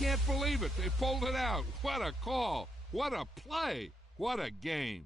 can't believe it. They pulled it out. What a call. What a play. What a game.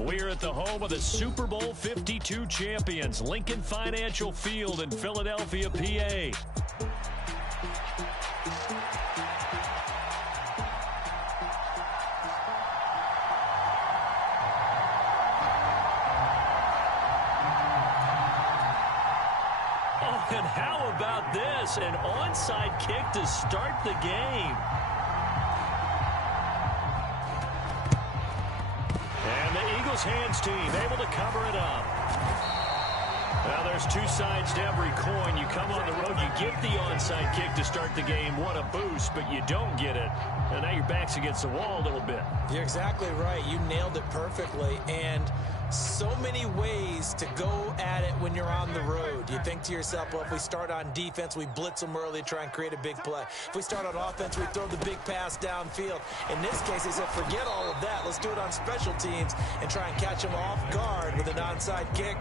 We're at the home of the Super Bowl 52 champions, Lincoln Financial Field in Philadelphia, PA. Oh, and how about this? An onside kick to start the game. Hands team able to cover it up. Now there's two sides to every coin. You come on the road, you get the onside kick to start the game. What a boost, but you don't get it. And now your back's against the wall a little bit. You're exactly right. You nailed it perfectly. And so many ways to go at it when you're on the road. You think to yourself, well, if we start on defense, we blitz them early, try and create a big play. If we start on offense, we throw the big pass downfield. In this case, they said, forget all of that. Let's do it on special teams and try and catch them off guard with an onside kick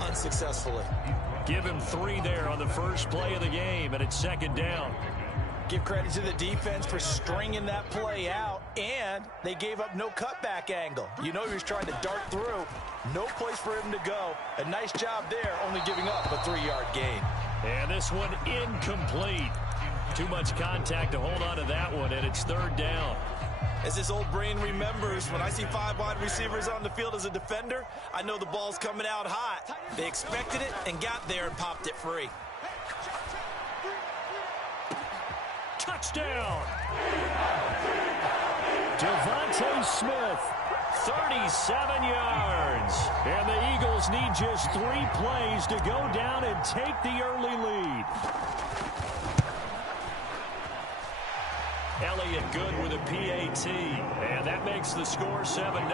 unsuccessfully. Give him 3 there on the first play of the game, and it's second down. Give credit to the defense for stringing that play out, and they gave up no cutback angle. You know he was trying to dart through. No place for him to go. A nice job there, only giving up a 3-yard gain. And this one incomplete. Too much contact to hold on to that one, and it's third down. As his old brain remembers, when I see 5 wide receivers on the field as a defender, I know the ball's coming out hot. They expected it and got there and popped it free. Touchdown! Devontae Smith, 37 yards. And the Eagles need just 3 plays to go down and take the early lead. Elliott good with a PAT. And that makes the score 7-0.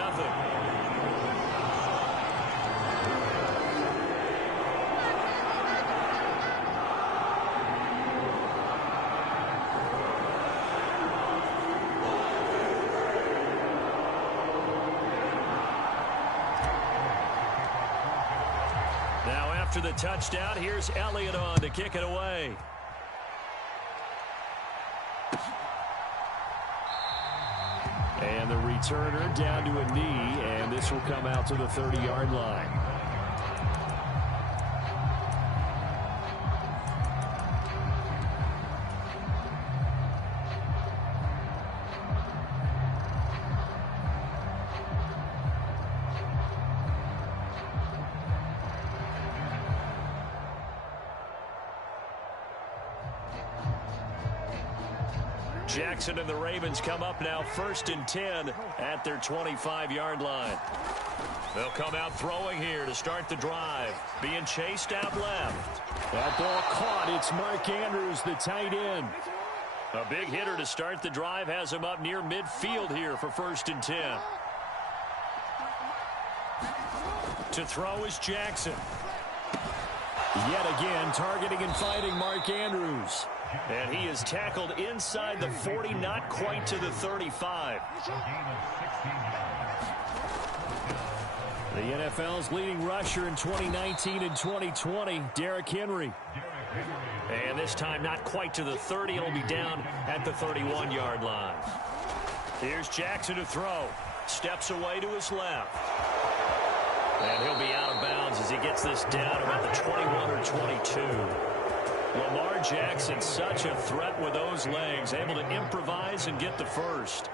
After the touchdown, here's Elliott on to kick it away. And the returner down to a knee, and this will come out to the 30-yard line. Jackson and the Ravens come up now 1st and 10 at their 25-yard line. They'll come out throwing here to start the drive. Being chased out left. That ball caught. It's Mark Andrews, the tight end. A big hitter to start the drive has him up near midfield here for 1st and 10. To throw is Jackson. Yet again, targeting and fighting Mark Andrews. And he is tackled inside the 40, not quite to the 35. The NFL's leading rusher in 2019 and 2020, Derrick Henry. And this time not quite to the 30. It'll be down at the 31-yard line. Here's Jackson to throw. Steps away to his left. And he'll be out of bounds as he gets this down about the 21 or 22. Lamar Jackson, such a threat with those legs, able to improvise and get the first.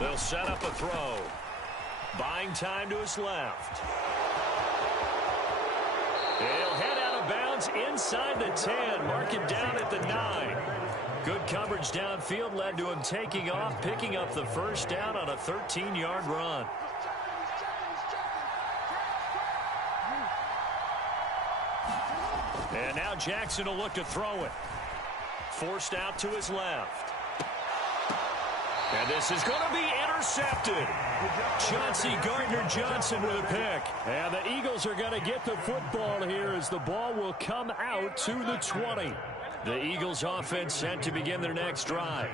They'll set up a throw. Buying time to his left. He'll head out of bounds inside the 10, mark it down at the 9. Good coverage downfield led to him taking off, picking up the first down on a 13-yard run. And now Jackson will look to throw it. Forced out to his left. And this is going to be intercepted. Chauncey Gardner-Johnson with a pick. And the Eagles are going to get the football here as the ball will come out to the 20. The Eagles offense set to begin their next drive.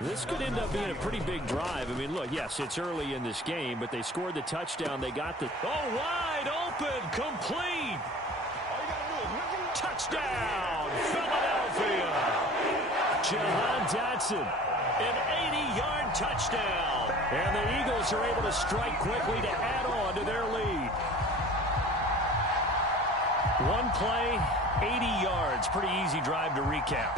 This could end up being a pretty big drive. I mean, look, yes, it's early in this game, but they scored the touchdown. They got the... Oh, wide open, complete. Touchdown, Philadelphia. Jahan Dotson, an 80-yard touchdown. And the Eagles are able to strike quickly to add on to their lead. One play, 80 yards. Pretty easy drive to recap.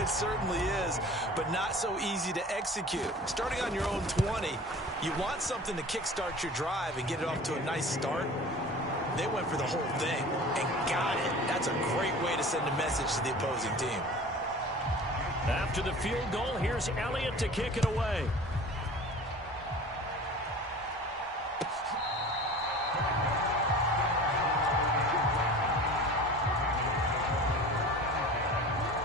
It certainly is, but not so easy to execute. Starting on your own 20, you want something to kickstart your drive and get it off to a nice start. They went for the whole thing and got it. That's a great way to send a message to the opposing team. After the field goal, here's Elliott to kick it away.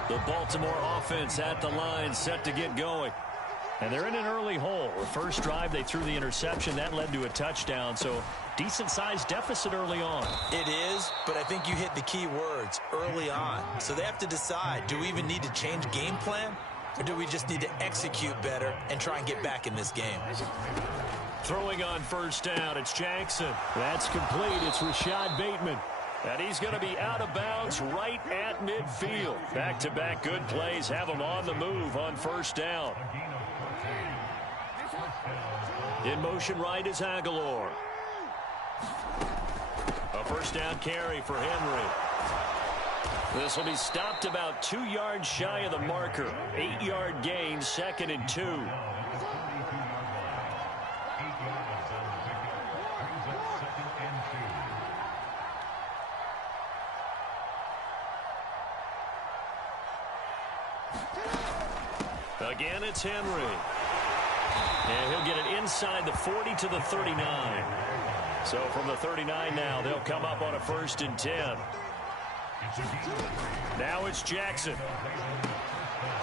The Baltimore offense at the line, set to get going. And they're in an early hole. The first drive, they threw the interception. That led to a touchdown, so decent-sized deficit early on. It is, but I think you hit the key words, early on. So they have to decide, do we even need to change game plan, or do we just need to execute better and try and get back in this game? Throwing on first down, it's Jackson. That's complete. It's Rashad Bateman. And he's going to be out of bounds right at midfield. Back-to-back good plays have him on the move on first down. In motion right is Aguilar. A first down carry for Henry. This will be stopped about 2 yards shy of the marker. 8-yard gain, 2nd and 2. Again, it's Henry. And he'll get it inside the 40 to the 39. So from the 39 now, they'll come up on a 1st and 10. Now it's Jackson.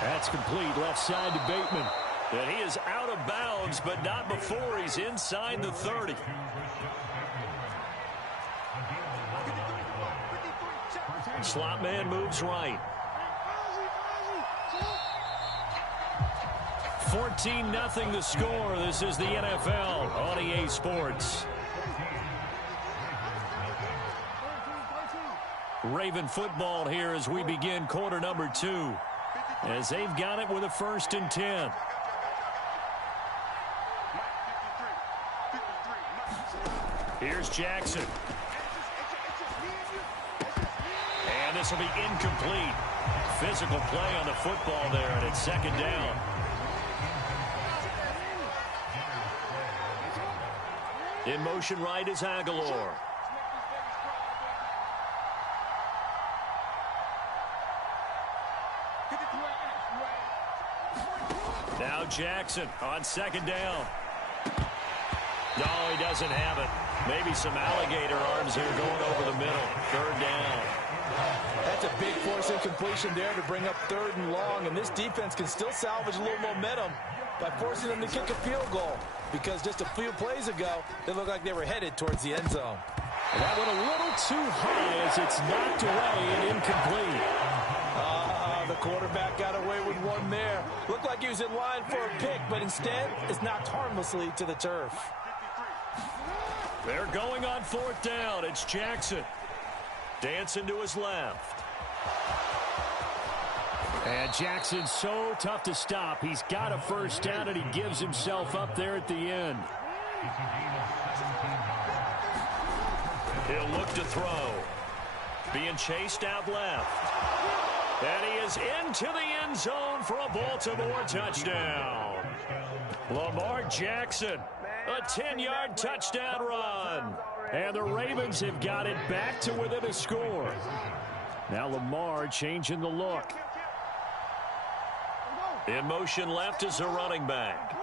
That's complete, left side to Bateman. And he is out of bounds, but not before he's inside the 30. Slot man moves right. 14-0 the score. This is the NFL on EA Sports. Raven football here as we begin quarter number 2. As they've got it with a 1st and 10. Here's Jackson. And this will be incomplete. Physical play on the football there, and it's 2nd down. In motion right is Aguilar. Now Jackson on 2nd down. No, he doesn't have it. Maybe some alligator arms here going over the middle. 3rd down. That's a big force incompletion there to bring up 3rd and long, and this defense can still salvage a little momentum by forcing them to kick a field goal, because just a few plays ago, they looked like they were headed towards the end zone. And that went a little too high as it's knocked away and incomplete. The quarterback got away with one there. Looked like he was in line for a pick, but instead, it's knocked harmlessly to the turf. They're going on 4th down. It's Jackson. Dancing to his left. And Jackson's so tough to stop. He's got a 1st down, and he gives himself up there at the end. He'll look to throw. Being chased out left. And he is into the end zone for a Baltimore touchdown. Lamar Jackson, a 10-yard touchdown run. And the Ravens have got it back to within a score. Now Lamar changing the look. In motion left is a running back.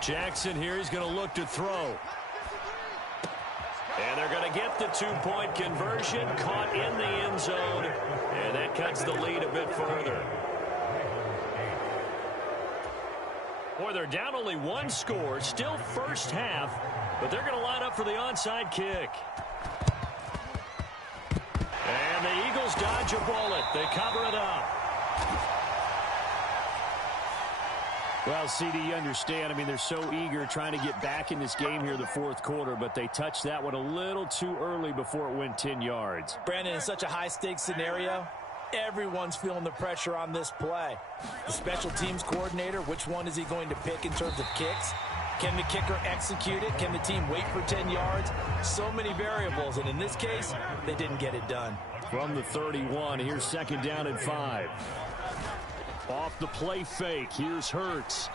Jackson here is going to look to throw. And they're going to get the 2-point conversion, caught in the end zone, and that cuts the lead a bit further. Boy, they're down only 1 score, still 1st half, but they're going to line up for the onside kick. And the Eagles dodge a bullet. They cover it up. Well, CD, you understand. I mean, they're so eager trying to get back in this game here the 4th quarter, but they touched that one a little too early before it went 10 yards. Brandon, in such a high-stakes scenario, everyone's feeling the pressure on this play. The special teams coordinator, which one is he going to pick in terms of kicks? Can the kicker execute it? Can the team wait for 10 yards? So many variables, and in this case, they didn't get it done. From the 31, here's 2nd down and 5. Off the play fake, here's Hurts.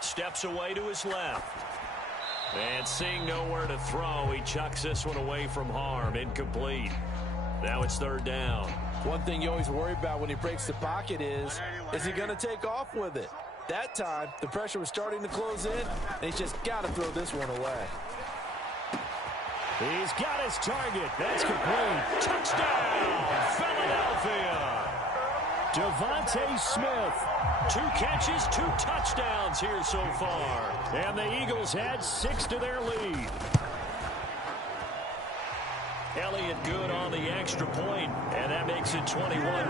Steps away to his left. And seeing nowhere to throw, he chucks this one away from harm. Incomplete. Now it's 3rd down. One thing you always worry about when he breaks the pocket is he going to take off with it? That time, the pressure was starting to close in, and he's just got to throw this one away. He's got his target. That's complete. Touchdown, Philadelphia. Devontae Smith. 2 catches, 2 touchdowns here so far. And the Eagles add 6 to their lead. Elliott good on the extra point, and that makes it 21-8.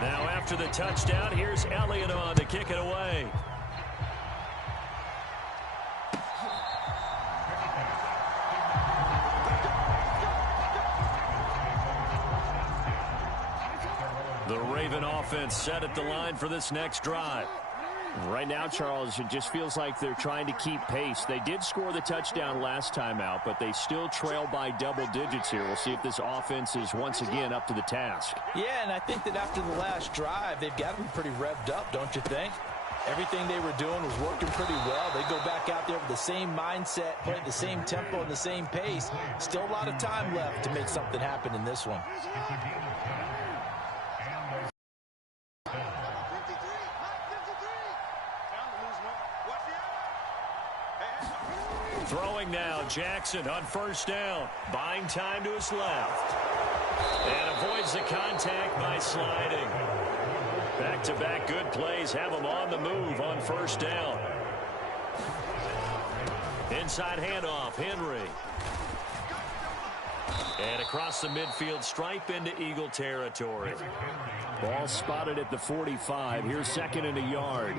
Now after the touchdown, here's Elliott on to kick it away. The Raven offense set at the line for this next drive. Right now, Charles, it just feels like they're trying to keep pace. They did score the touchdown last time out, but they still trail by double digits here. We'll see if this offense is once again up to the task. Yeah, and I think that after the last drive, they've got to be pretty revved up, don't you think? Everything they were doing was working pretty well. They go back out there with the same mindset, play at the same tempo and the same pace. Still a lot of time left to make something happen in this one. Throwing now, Jackson on 1st down. Buying time to his left. And avoids the contact by sliding. Back-to-back good plays have him on the move on 1st down. Inside handoff, Henry. And across the midfield stripe into Eagle territory. Ball spotted at the 45. Here's second and a yard.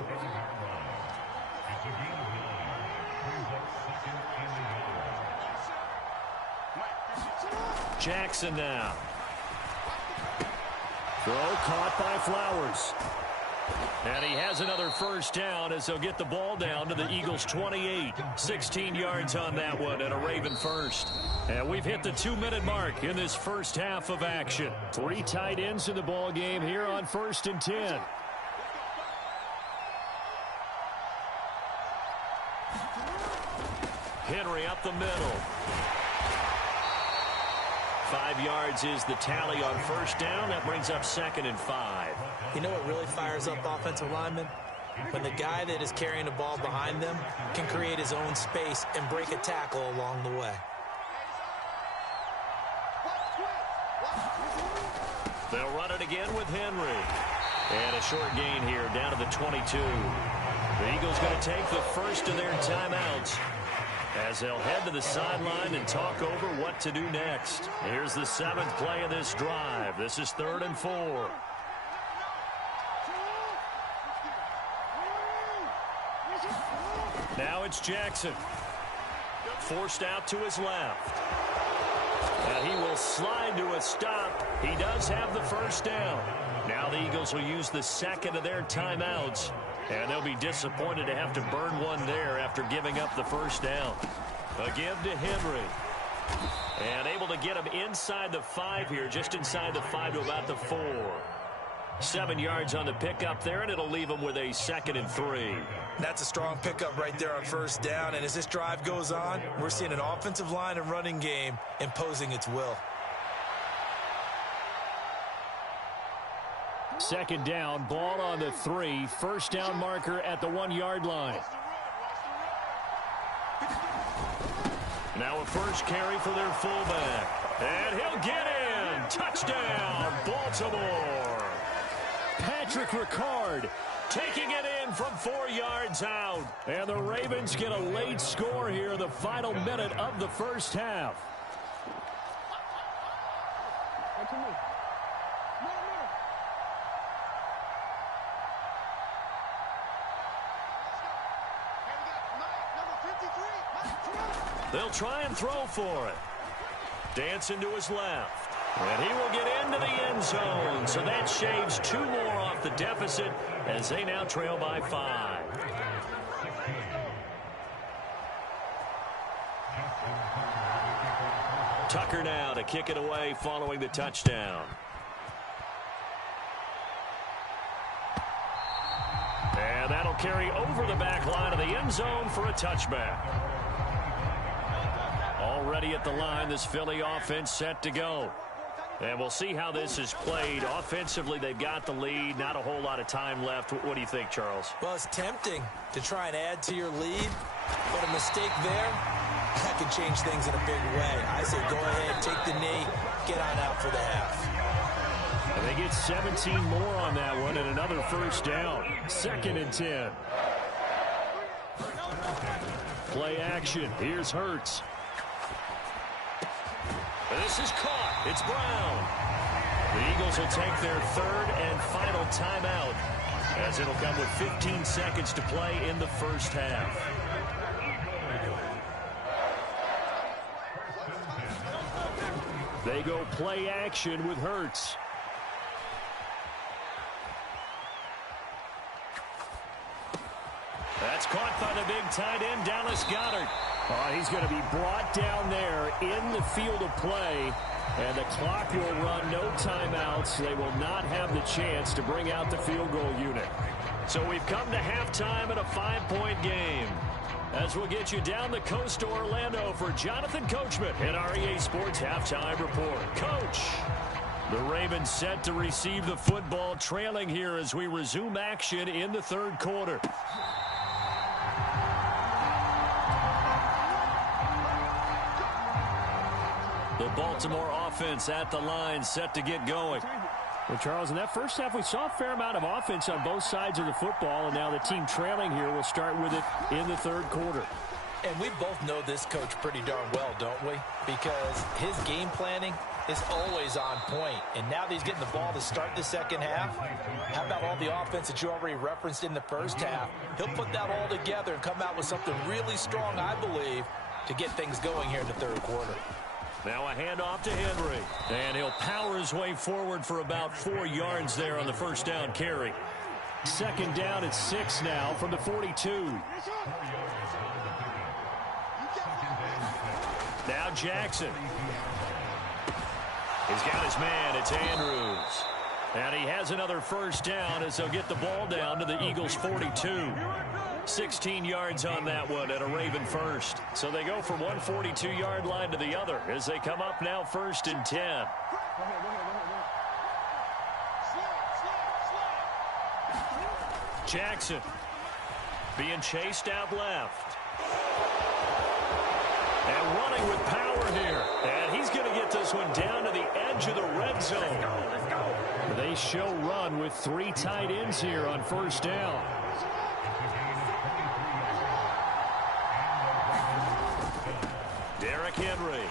Jackson now. Throw caught by Flowers. And he has another first down as they'll get the ball down to the Eagles' 28. 16 yards on that one and a Raven first. And we've hit the 2-minute mark in this first half of action. 3 tight ends in the ball game here on 1st and 10. Henry up the middle. 5 yards is the tally on first down. That brings up 2nd and 5. You know what really fires up offensive linemen? When the guy that is carrying the ball behind them can create his own space and break a tackle along the way. They'll run it again with Henry. And a short gain here down to the 22. The Eagles going to take the first of their timeouts as they'll head to the sideline and talk over what to do next. Here's the 7th play of this drive. This is 3rd and 4. Now it's Jackson. Forced out to his left. And he will slide to a stop. He does have the first down. Now the Eagles will use the 2nd of their timeouts. And they'll be disappointed to have to burn one there after giving up the first down. A give to Henry. And able to get him inside the 5 here, just inside the 5 to about the 4. 7 yards on the pickup there, and it'll leave him with a 2nd and 3. That's a strong pickup right there on first down. And as this drive goes on, we're seeing an offensive line and running game imposing its will. 2nd down, ball on the 3. First down marker at the 1-yard line. Now a first carry for their fullback. And he'll get in. Touchdown, Baltimore. Patrick Ricard taking it in from 4 yards out. And the Ravens get a late score here in the final minute of the first half. They'll try and throw for it. Dancing to his left. And he will get into the end zone. So that shaves 2 more off the deficit as they now trail by 5. Tucker now to kick it away following the touchdown. And that'll carry over the back line of the end zone for a touchback. Already at the line, this Philly offense set to go. And we'll see how this is played. Offensively, they've got the lead. Not a whole lot of time left. What do you think, Charles? Well, it's tempting to try and add to your lead, but a mistake there, that can change things in a big way. I say go ahead, take the knee, get on out for the half. And they get 17 more on that one and another first down. 2nd and 10. Play action. Here's Hurts. This is caught. It's Brown. The Eagles will take their 3rd and final timeout as it'll come with 15 seconds to play in the first half. They go play action with Hurts. That's caught by the big tight end, Dallas Goedert. He's going to be brought down there in the field of play, and the clock will run, no timeouts. They will not have the chance to bring out the field goal unit. So we've come to halftime in a 5-point game. As we'll get you down the coast to Orlando for Jonathan Coachman in our EA Sports Halftime Report. Coach, the Ravens set to receive the football, trailing here as we resume action in the 3rd quarter. The Baltimore offense at the line, set to get going. Well, Charles, in that first half, we saw a fair amount of offense on both sides of the football, and now the team trailing here will start with it in the 3rd quarter. And we both know this coach pretty darn well, don't we? Because his game planning is always on point. And now that he's getting the ball to start the second half, how about all the offense that you already referenced in the first half? He'll put that all together and come out with something really strong, I believe, to get things going here in the third quarter. Now a handoff to Henry. And he'll power his way forward for about 4 yards there on the first down carry. Second down at 6 now from the 42. Now Jackson. He's got his man. It's Andrews. And he has another first down as they'll get the ball down to the Eagles' 42. 16 yards on that one and a Raven first. So they go from one 42-yard line to the other as they come up now 1st and 10. Jackson being chased out left. And running with power here. And he's going to get this one down to the edge of the red zone. They show run with 3 tight ends here on first down. Derrick Henry.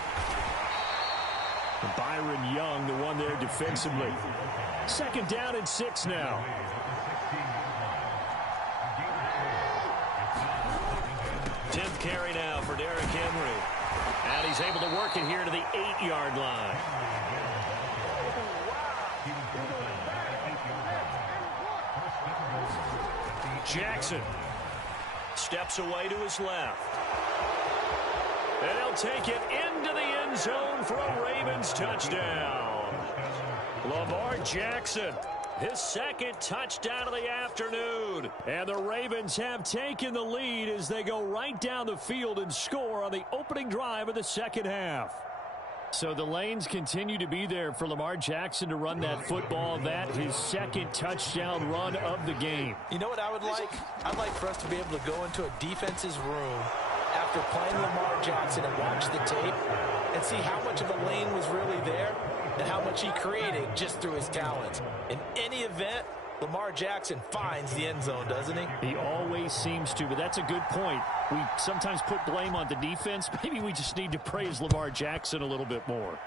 Byron Young, the one there defensively. Second down and 6 now. Tenth carry now for Derrick Henry. And he's able to work it here to the 8-yard line. Jackson steps away to his left. And he'll take it into the end zone for a Ravens touchdown. Lamar Jackson, his second touchdown of the afternoon. And the Ravens have taken the lead as they go right down the field and score on the opening drive of the second half. So the lanes continue to be there for Lamar Jackson to run that football. That his second touchdown run of the game. You know what I would like? I'd like for us to be able to go into a defense's room after playing Lamar Jackson and watch the tape and see how much of a lane was really there and how much he created just through his talents. In any event, Lamar Jackson finds the end zone, doesn't he? He always seems to, but that's a good point. We sometimes put blame on the defense. Maybe we just need to praise Lamar Jackson a little bit more.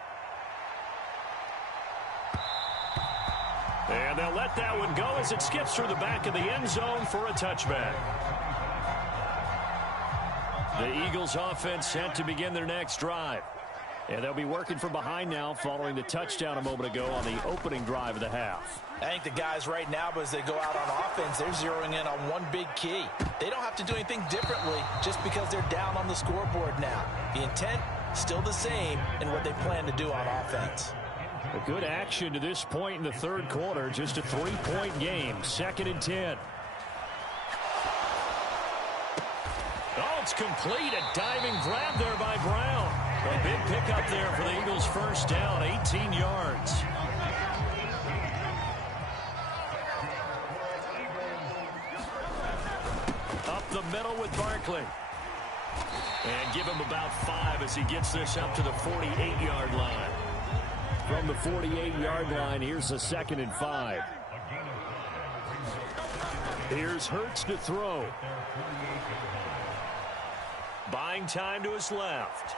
And they'll let that one go as it skips through the back of the end zone for a touchback. The Eagles offense set to begin their next drive. And they'll be working from behind now following the touchdown a moment ago on the opening drive of the half. I think the guys right now, as they go out on offense, they're zeroing in on one big key. They don't have to do anything differently just because they're down on the scoreboard now. The intent, still the same in what they plan to do on offense. A good action to this point in the third quarter. Just a 3-point game. 2nd and 10. Oh, it's complete. A diving grab there by Brown. A big pickup there for the Eagles' first down, 18 yards. Up the middle with Barkley. And give him about 5 as he gets this up to the 48-yard line. From the 48-yard line, here's the 2nd and 5. Here's Hurts to throw. Buying time to his left.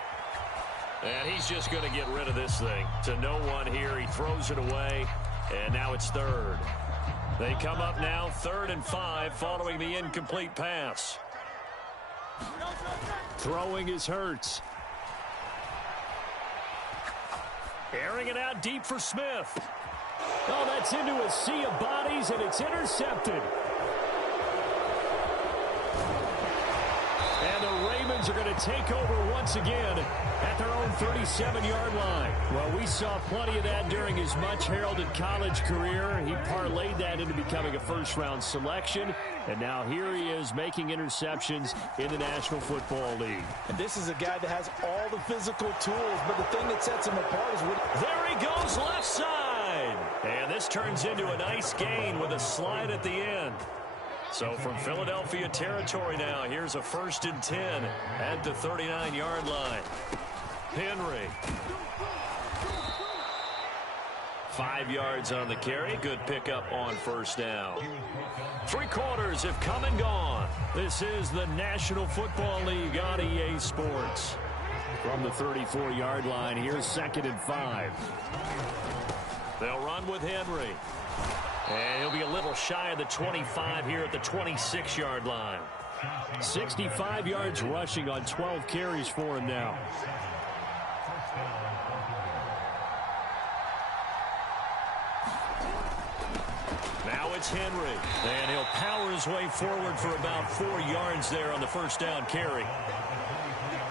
And he's just going to get rid of this thing to no one here. He throws it away, and now it's 3rd. They come up now 3rd and 5 following the incomplete pass. Throwing is Hurts. Airing it out deep for Smith. Oh, that's into a sea of bodies, and it's intercepted. And the Ravens are going to take over once again at their own 37-yard line. Well, we saw plenty of that during his much-heralded college career. He parlayed that into becoming a first-round selection, and now here he is making interceptions in the National Football League. And this is a guy that has all the physical tools, but the thing that sets him apart is what... There he goes, left side! And this turns into a nice gain with a slide at the end. So from Philadelphia territory now, here's a 1st and 10 at the 39-yard line. Henry. 5 yards on the carry. Good pickup on first down. 3 quarters have come and gone. This is the National Football League on EA Sports. From the 34-yard line, here's 2nd and 5. They'll run with Henry. And he'll be a little shy of the 25 here at the 26-yard line. 65 yards rushing on 12 carries for him now. Now it's Henry. And he'll power his way forward for about 4 yards there on the first down carry.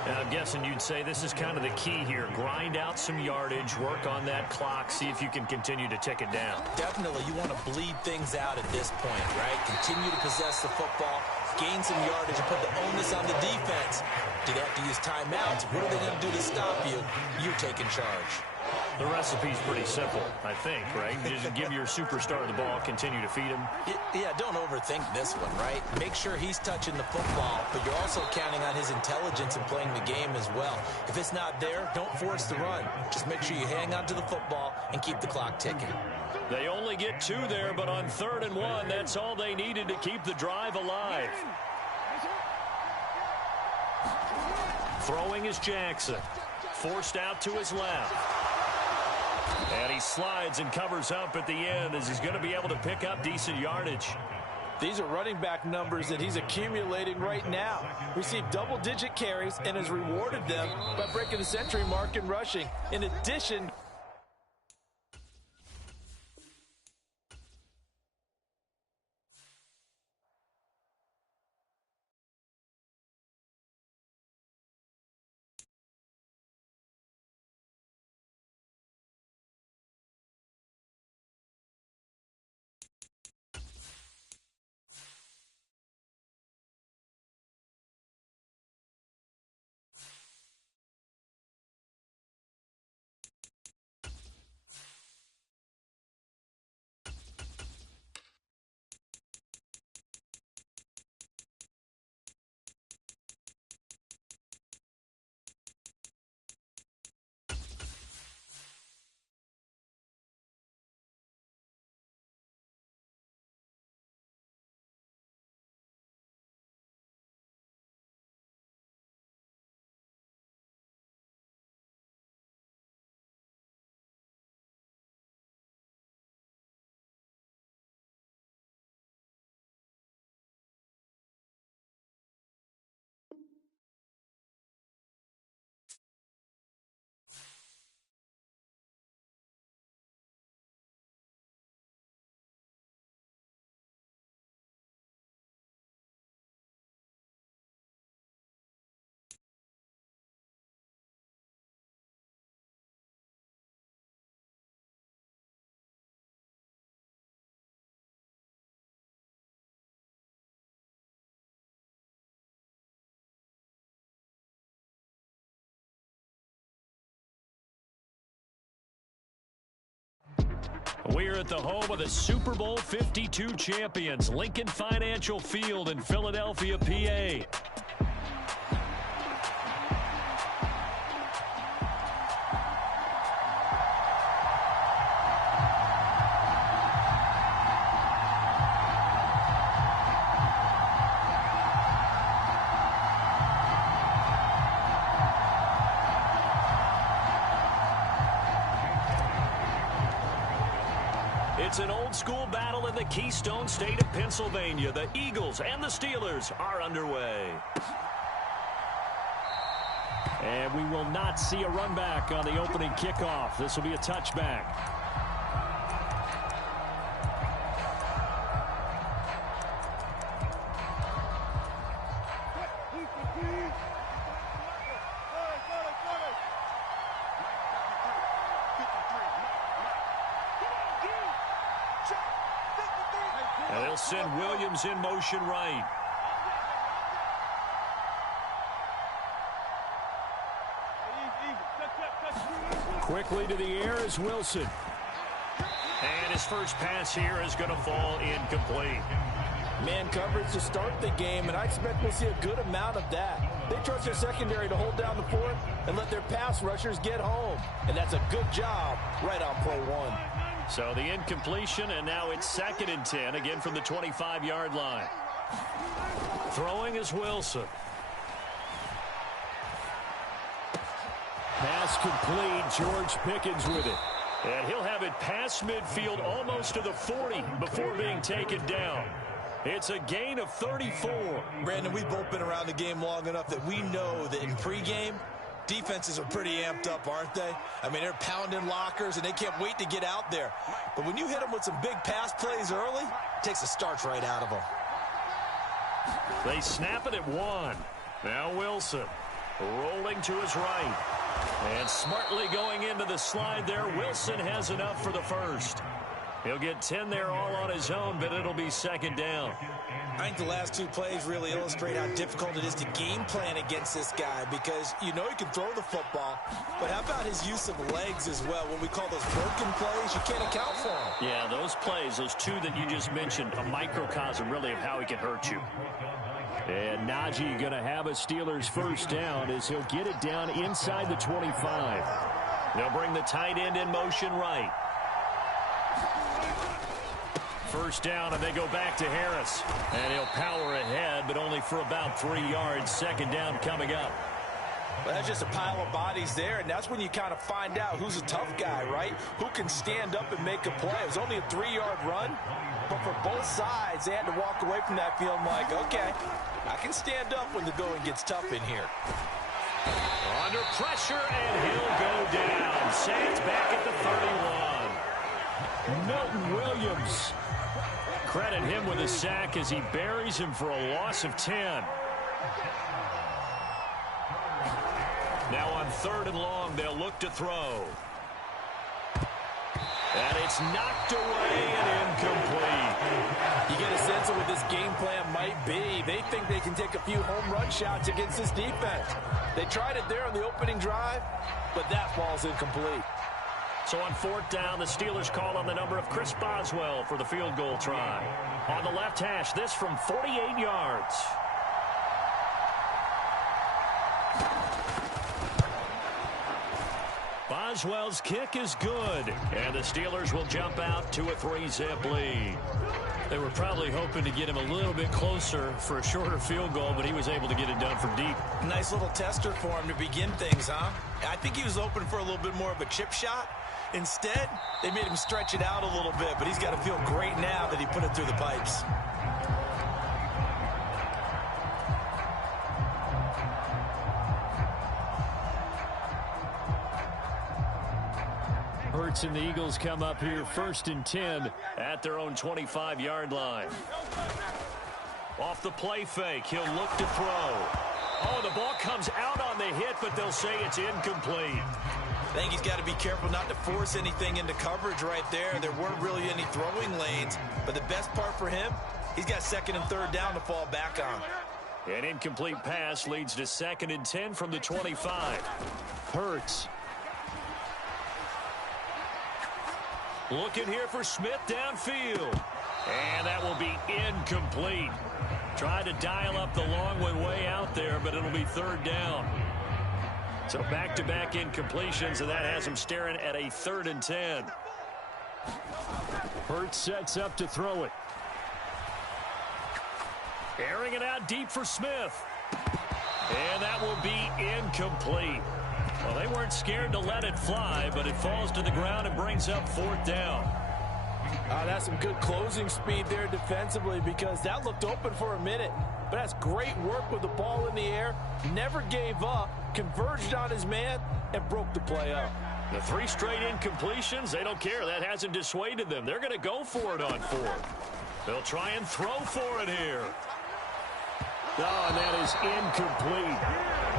And I'm guessing you'd say this is kind of the key here. Grind out some yardage, work on that clock, see if you can continue to tick it down. Definitely, you want to bleed things out at this point, right? Continue to possess the football, gain some yardage, and put the onus on the defense. Do they have to use timeouts? What are they going to do to stop you? You're taking charge. The recipe's pretty simple, I think, right? Just give your superstar the ball, continue to feed him. Yeah, don't overthink this one, right? Make sure he's touching the football, but you're also counting on his intelligence in playing the game as well. If it's not there, don't force the run. Just make sure you hang on to the football and keep the clock ticking. They only get 2 there, but on 3rd and 1, that's all they needed to keep the drive alive. Throwing is Jackson. Forced out to his left. And he slides and covers up at the end as he's going to be able to pick up decent yardage. These are running back numbers that he's accumulating right now. Received double-digit carries and has rewarded them by breaking the century mark in rushing. In addition, We're at the home of the Super Bowl 52 champions, Lincoln Financial Field in Philadelphia, PA. It's an old-school battle in the Keystone State of Pennsylvania. The Eagles and the Steelers are underway. And we will not see a run back on the opening kickoff. This will be a touchback. And they'll send Williams in motion right. Quickly to the air is Wilson. And his first pass here is going to fall incomplete. Man coverage to start the game, and I expect we'll see a good amount of that. They trust their secondary to hold down the fort and let their pass rushers get home. And that's a good job right on play one. So the incompletion, and now it's 2nd and 10, again from the 25-yard line. Throwing is Wilson. Pass complete. George Pickens with it. And he'll have it past midfield almost to the 40 before being taken down. It's a gain of 34. Brandon, we've both been around the game long enough that we know that in pregame, defenses are pretty amped up, aren't they? I mean, they're pounding lockers, and they can't wait to get out there. But when you hit them with some big pass plays early, it takes the starch right out of them. They snap it at 1. Now Wilson rolling to his right. And smartly going into the slide there, Wilson has enough for the first. He'll get 10 there all on his own, but it'll be 2nd down. I think the last 2 plays really illustrate how difficult it is to game plan against this guy, because you know he can throw the football, but how about his use of legs as well? What we call those broken plays, you can't account for them. Yeah, those plays, those 2 that you just mentioned, a microcosm really of how he can hurt you. And Najee going to have a Steelers first down as he'll get it down inside the 25. They'll bring the tight end in motion right. First down, and they go back to Harris. And he'll power ahead, but only for about 3 yards. 2nd down coming up. Well, that's just a pile of bodies there, and that's when you kind of find out who's a tough guy, right? Who can stand up and make a play. It was only a 3-yard run, but for both sides, they had to walk away from that feeling like, okay, I can stand up when the going gets tough in here. Under pressure, and he'll go down. Sands back at the 31. Milton Williams. Credit him with a sack as he buries him for a loss of 10. Now on 3rd and long, they'll look to throw. And it's knocked away and incomplete. You get a sense of what this game plan might be. They think they can take a few home run shots against this defense. They tried it there on the opening drive, but that ball's incomplete. So on 4th down, the Steelers call on the number of Chris Boswell for the field goal try. On the left hash, this from 48 yards. Boswell's kick is good, and the Steelers will jump out to a 3-zip lead. They were probably hoping to get him a little bit closer for a shorter field goal, but he was able to get it done from deep. Nice little tester for him to begin things, huh? I think he was hoping for a little bit more of a chip shot. Instead, they made him stretch it out a little bit, but he's got to feel great now that he put it through the pipes. Hurts and the Eagles come up here 1st and 10 at their own 25-yard line. Off the play fake, he'll look to throw. Oh, the ball comes out on the hit, but they'll say it's incomplete. I think he's got to be careful not to force anything into coverage right there. There weren't really any throwing lanes, but the best part for him, he's got 2nd and 3rd down to fall back on. An incomplete pass leads to 2nd and 10 from the 25. Hurts. Looking here for Smith downfield. And that will be incomplete. Tried to dial up the long one way out there, but it'll be 3rd down. So back-to-back incompletions, and that has him staring at a 3rd and 10. Hurts sets up to throw it. Airing it out deep for Smith. And that will be incomplete. Well, they weren't scared to let it fly, but it falls to the ground and brings up 4th down. That's some good closing speed there defensively, because that looked open for a minute. But that's great work with the ball in the air. Never gave up, converged on his man, and broke the play up. The 3 straight incompletions, they don't care. That hasn't dissuaded them. They're going to go for it on 4th. They'll try and throw for it here. Oh, and that is incomplete.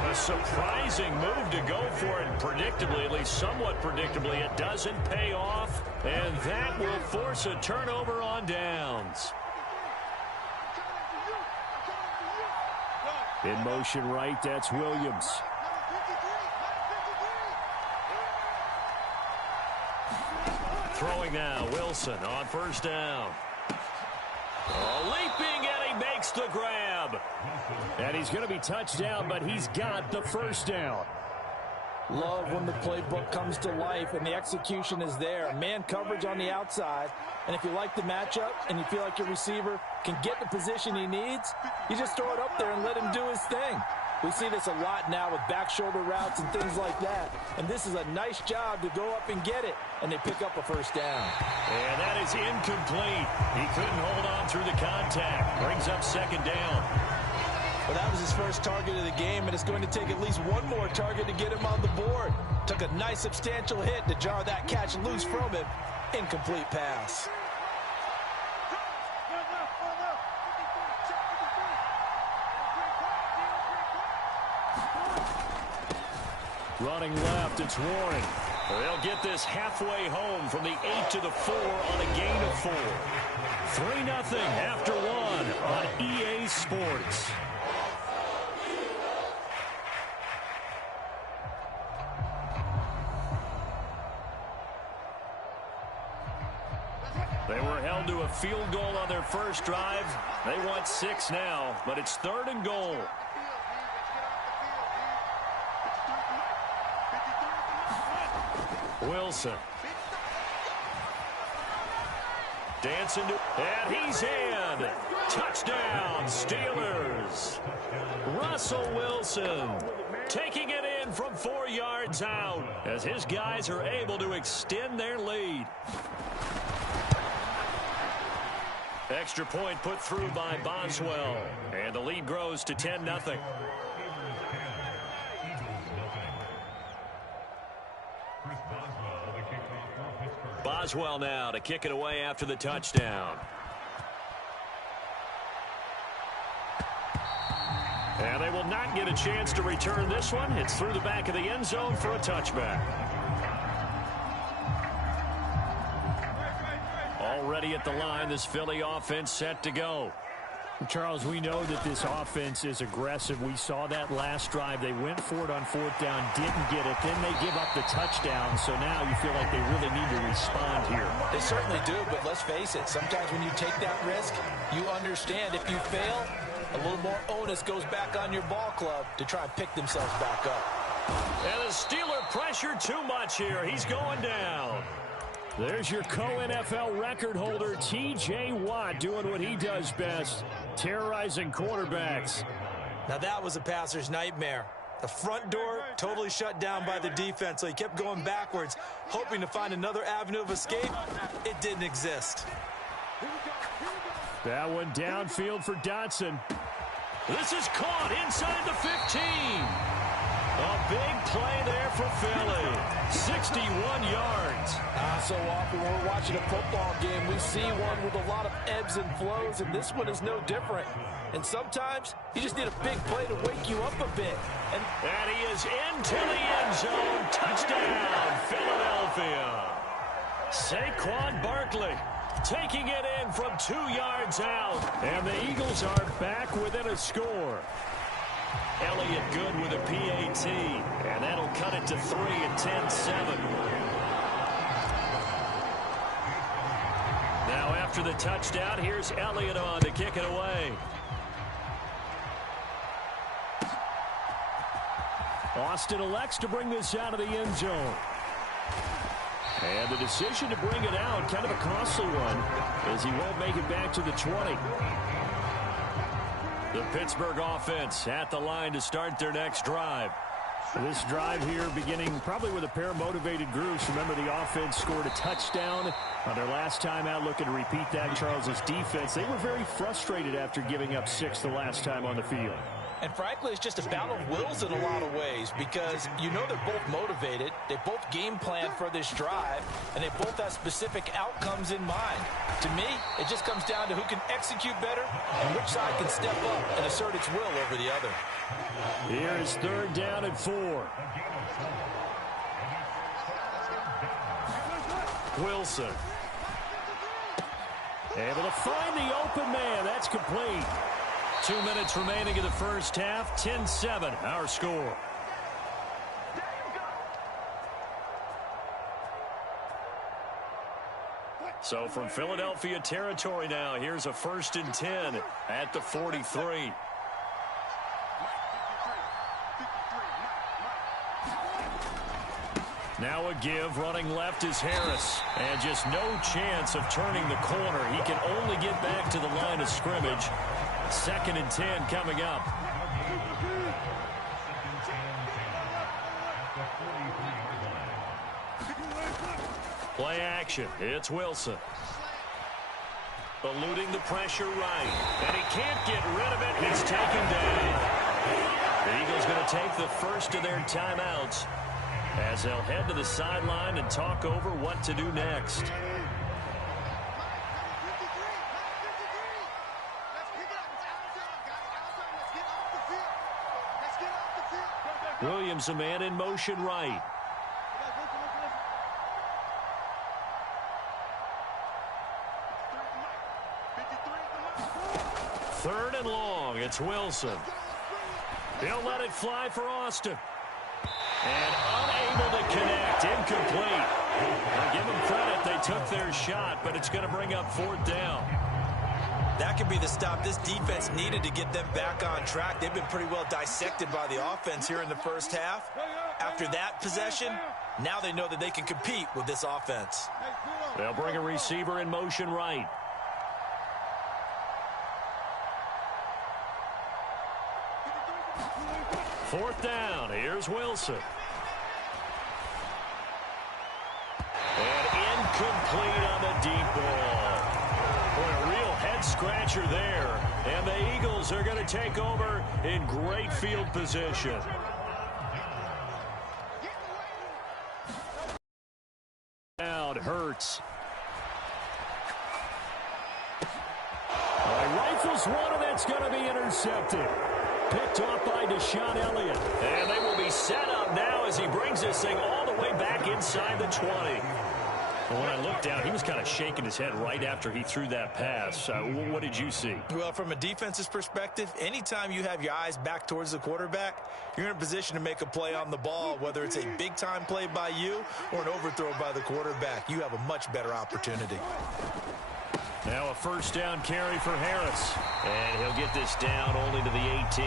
A surprising move to go for it, predictably, at least somewhat predictably. It doesn't pay off, and that will force a turnover on downs. In motion right, that's Williams. Throwing now, Wilson on 1st down. Leaping, and he makes the grab. And he's going to be touched down, but he's got the 1st down. Love when the playbook comes to life and the execution is there. Man coverage on the outside. And if you like the matchup and you feel like your receiver can get the position he needs, you just throw it up there and let him do his thing. We see this a lot now with back shoulder routes and things like that. And this is a nice job to go up and get it. And they pick up a first down. And that is incomplete. He couldn't hold on through the contact. Brings up second down. Well, that was his first target of the game, and it's going to take at least one more target to get him on the board. Took a nice substantial hit to jar that catch loose from him. Incomplete pass. Running left, it's Warren. They'll get this halfway home from the 8 to the 4 on a gain of 4. 3-0 after 1 on EA Sports. They were held to a field goal on their first drive. They want 6 now, but it's 3rd and goal. Wilson. Dancing to, and he's in. Touchdown, Steelers. Russell Wilson taking it in from 4 yards out as his guys are able to extend their lead. Extra point put through by Boswell, and the lead grows to 10-0. Boswell now to kick it away after the touchdown. And they will not get a chance to return this one. It's through the back of the end zone for a touchback. Already at the line, this Philly offense set to go. Charles, we know that this offense is aggressive. We saw that last drive. They went for it on 4th down, didn't get it. Then they give up the touchdown. So now you feel like they really need to respond here. They certainly do, but let's face it. Sometimes when you take that risk, you understand if you fail, a little more onus goes back on your ball club to try and pick themselves back up. And the Steeler pressure too much here. He's going down. There's your co-NFL record holder, T.J. Watt, doing what he does best, terrorizing quarterbacks. Now that was a passer's nightmare. The front door totally shut down by the defense, so he kept going backwards, hoping to find another avenue of escape. It didn't exist. That one downfield for Dotson. This is caught inside the 15. A big play there for Philly. 61 yards. So often when we're watching a football game, we see one with a lot of ebbs and flows, and this one is no different. And sometimes you just need a big play to wake you up a bit. And he is into the end zone. Touchdown, Philadelphia. Saquon Barkley taking it in from 2 yards out. And the Eagles are back within a score. Elliott good with a PAT, and that'll cut it to 3 at 10-7. Now after the touchdown, here's Elliott on to kick it away. Austin elects to bring this out of the end zone. And the decision to bring it out, kind of a costly one, as he won't make it back to the 20. The Pittsburgh offense at the line to start their next drive. This drive here beginning probably with a pair of motivated groups. Remember, the offense scored a touchdown on their last time out. Looking to repeat that. Charles's defense, they were very frustrated after giving up 6 the last time on the field. And frankly, it's just a battle of wills in a lot of ways, because you know they're both motivated, they both game plan for this drive, and they both have specific outcomes in mind. To me, it just comes down to who can execute better and which side can step up and assert its will over the other. Here is 3rd down and 4. Wilson. Able to find the open man. That's complete. 2 minutes remaining in the first half. 10-7, our score. So from Philadelphia territory now, here's a 1st and 10 at the 43. Now a give. Running left is Harris. And just no chance of turning the corner. He can only get back to the line of scrimmage. 2nd and 10 coming up. Play action. It's Wilson. Eluding the pressure right. And he can't get rid of it. It's taken down. The Eagles going to take the first of their timeouts as they'll head to the sideline and talk over what to do next. Williams, a man in motion right. Third and long. It's Wilson. He'll let it fly for Austin. And unable to connect. Incomplete. Now give them credit. They took their shot, but it's going to bring up 4th down. That could be the stop this defense needed to get them back on track. They've been pretty well dissected by the offense here in the first half. After that possession, now they know that they can compete with this offense. They'll bring a receiver in motion right. Fourth down. Here's Wilson. And incomplete on the deep ball. Boy, a real head-scratcher there. And the Eagles are going to take over in great field position. Down Hurts. Rifles one, and that's going to be intercepted. Picked off by Deshaun Elliott. And they will be set up now as he brings this thing all the way back inside the 20. Well, when I looked down, he was kind of shaking his head right after he threw that pass. What did you see? Well, from a defense's perspective, anytime you have your eyes back towards the quarterback, you're in a position to make a play on the ball, whether it's a big-time play by you or an overthrow by the quarterback. You have a much better opportunity. Now a first down carry for Harris. And he'll get this down only to the 18.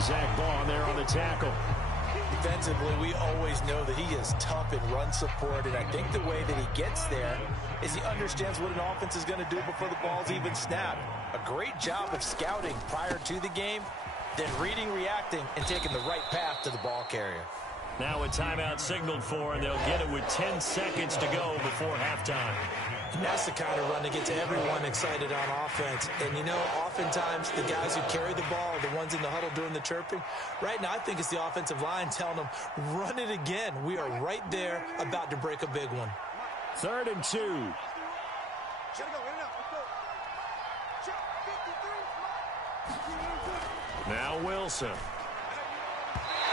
Zach Bond there on the tackle. Defensively, we always know that he is tough in run support, and I think the way that he gets there is he understands what an offense is going to do before the ball's even snapped. A great job of scouting prior to the game, then reading, reacting, and taking the right path to the ball carrier. Now a timeout signaled for, and they'll get it with 10 seconds to go before halftime. And that's the kind of run that gets everyone excited on offense. And, you know, oftentimes the guys who carry the ball are the ones in the huddle doing the chirping. Right now, I think it's the offensive line telling them, run it again. We are right there about to break a big one. 3rd and 2. Now Wilson.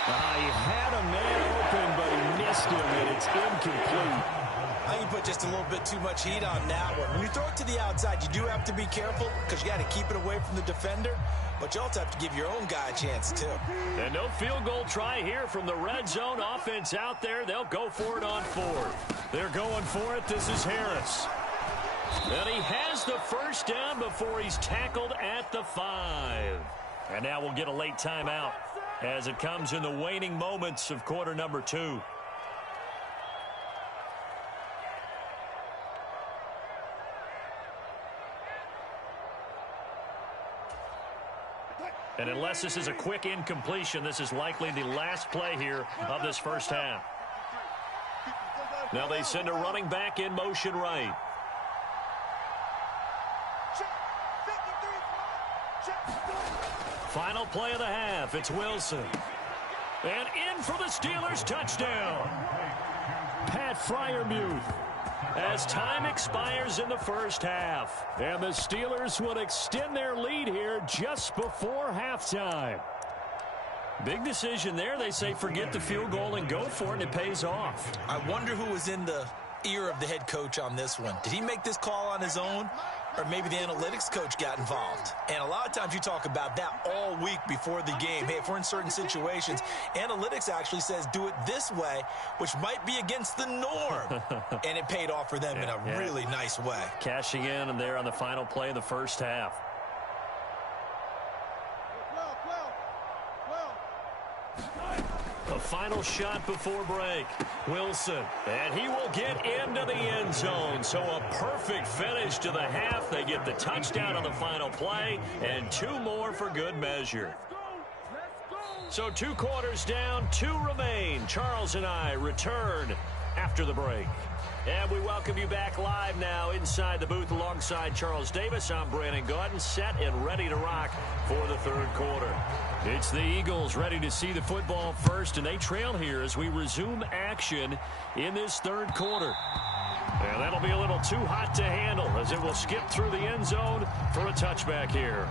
He had a man open, but he missed him, and it's incomplete. I think you put just a little bit too much heat on that one. When you throw it to the outside, you do have to be careful because you got to keep it away from the defender, but you also have to give your own guy a chance, too. And no field goal try here from the red zone offense out there. They'll go for it on 4th. They're going for it. This is Harris. And he has the first down before he's tackled at the 5. And now we'll get a late timeout as it comes in the waning moments of quarter number 2. And unless this is a quick incompletion, this is likely the last play here of this first half. Now they send a running back in motion right. Final play of the half. It's Wilson. And in for the Steelers, touchdown. Pat Freiermuth. As time expires in the first half. And the Steelers would extend their lead here just before halftime. Big decision there. They say forget the field goal and go for it, and it pays off. I wonder who was in the ear of the head coach on this one. Did he make this call on his own? Or maybe the analytics coach got involved. And a lot of times you talk about that all week before the game. Hey, if we're in certain situations, analytics actually says do it this way, which might be against the norm. And it paid off for them in a really nice way. Cashing in and there on the final play of the first half. A final shot before break. Wilson, and he will get into the end zone. So a perfect finish to the half. They get the touchdown on the final play, and 2 more for good measure. So 2 quarters down, 2 remain. Charles and I return after the break. And we welcome you back live now inside the booth alongside Charles Davis. I'm Brandon Gaudin, set and ready to rock for the 3rd quarter. It's the Eagles ready to see the football first, and they trail here as we resume action in this 3rd quarter. And that'll be a little too hot to handle as it will skip through the end zone for a touchback here.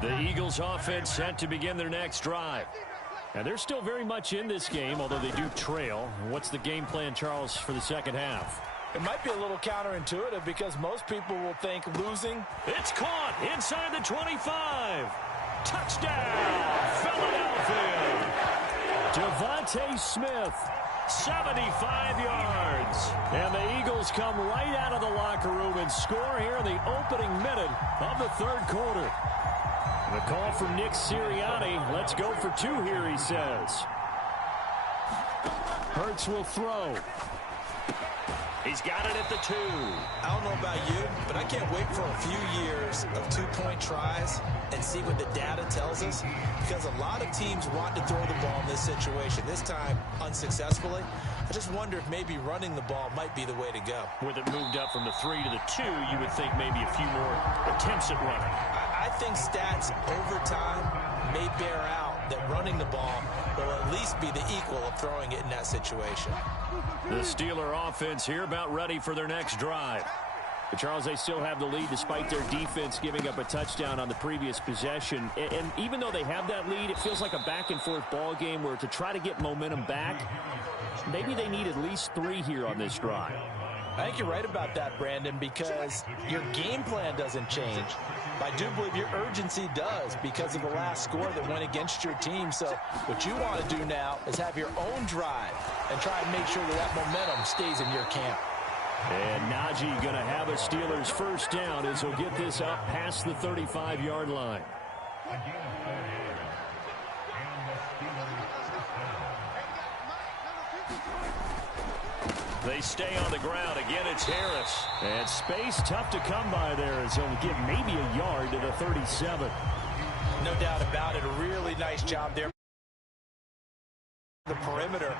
The Eagles offense set to begin their next drive. And they're still very much in this game, although they do trail. What's the game plan, Charles, for the second half? It might be a little counterintuitive because most people will think losing. It's caught inside the 25. Touchdown, Philadelphia. Devontae Smith, 75 yards. And the Eagles come right out of the locker room and score here in the opening minute of the 3rd quarter. The call from Nick Sirianni. Let's go for 2 here, he says. Hurts will throw. He's got it at the 2. I don't know about you, but I can't wait for a few years of 2-point tries and see what the data tells us, because a lot of teams want to throw the ball in this situation. This time, unsuccessfully. I just wonder if maybe running the ball might be the way to go. With it moved up from the 3 to the 2, you would think maybe a few more attempts at running. I think stats over time may bear out that running the ball will at least be the equal of throwing it in that situation. The Steeler offense here about ready for their next drive. But Charles, they still have the lead despite their defense giving up a touchdown on the previous possession. And even though they have that lead, it feels like a back-and-forth ball game where to try to get momentum back, maybe they need at least 3 here on this drive. I think you're right about that, Brandon, because your game plan doesn't change. I do believe your urgency does because of the last score that went against your team. So what you want to do now is have your own drive and try and make sure that that momentum stays in your camp. And Najee going to have a Steelers first down as he'll get this up past the 35-yard line. They stay on the ground. Again, it's Harris. And space tough to come by there as he'll get maybe a yard to the 37. No doubt about it. A really nice job there. The perimeter.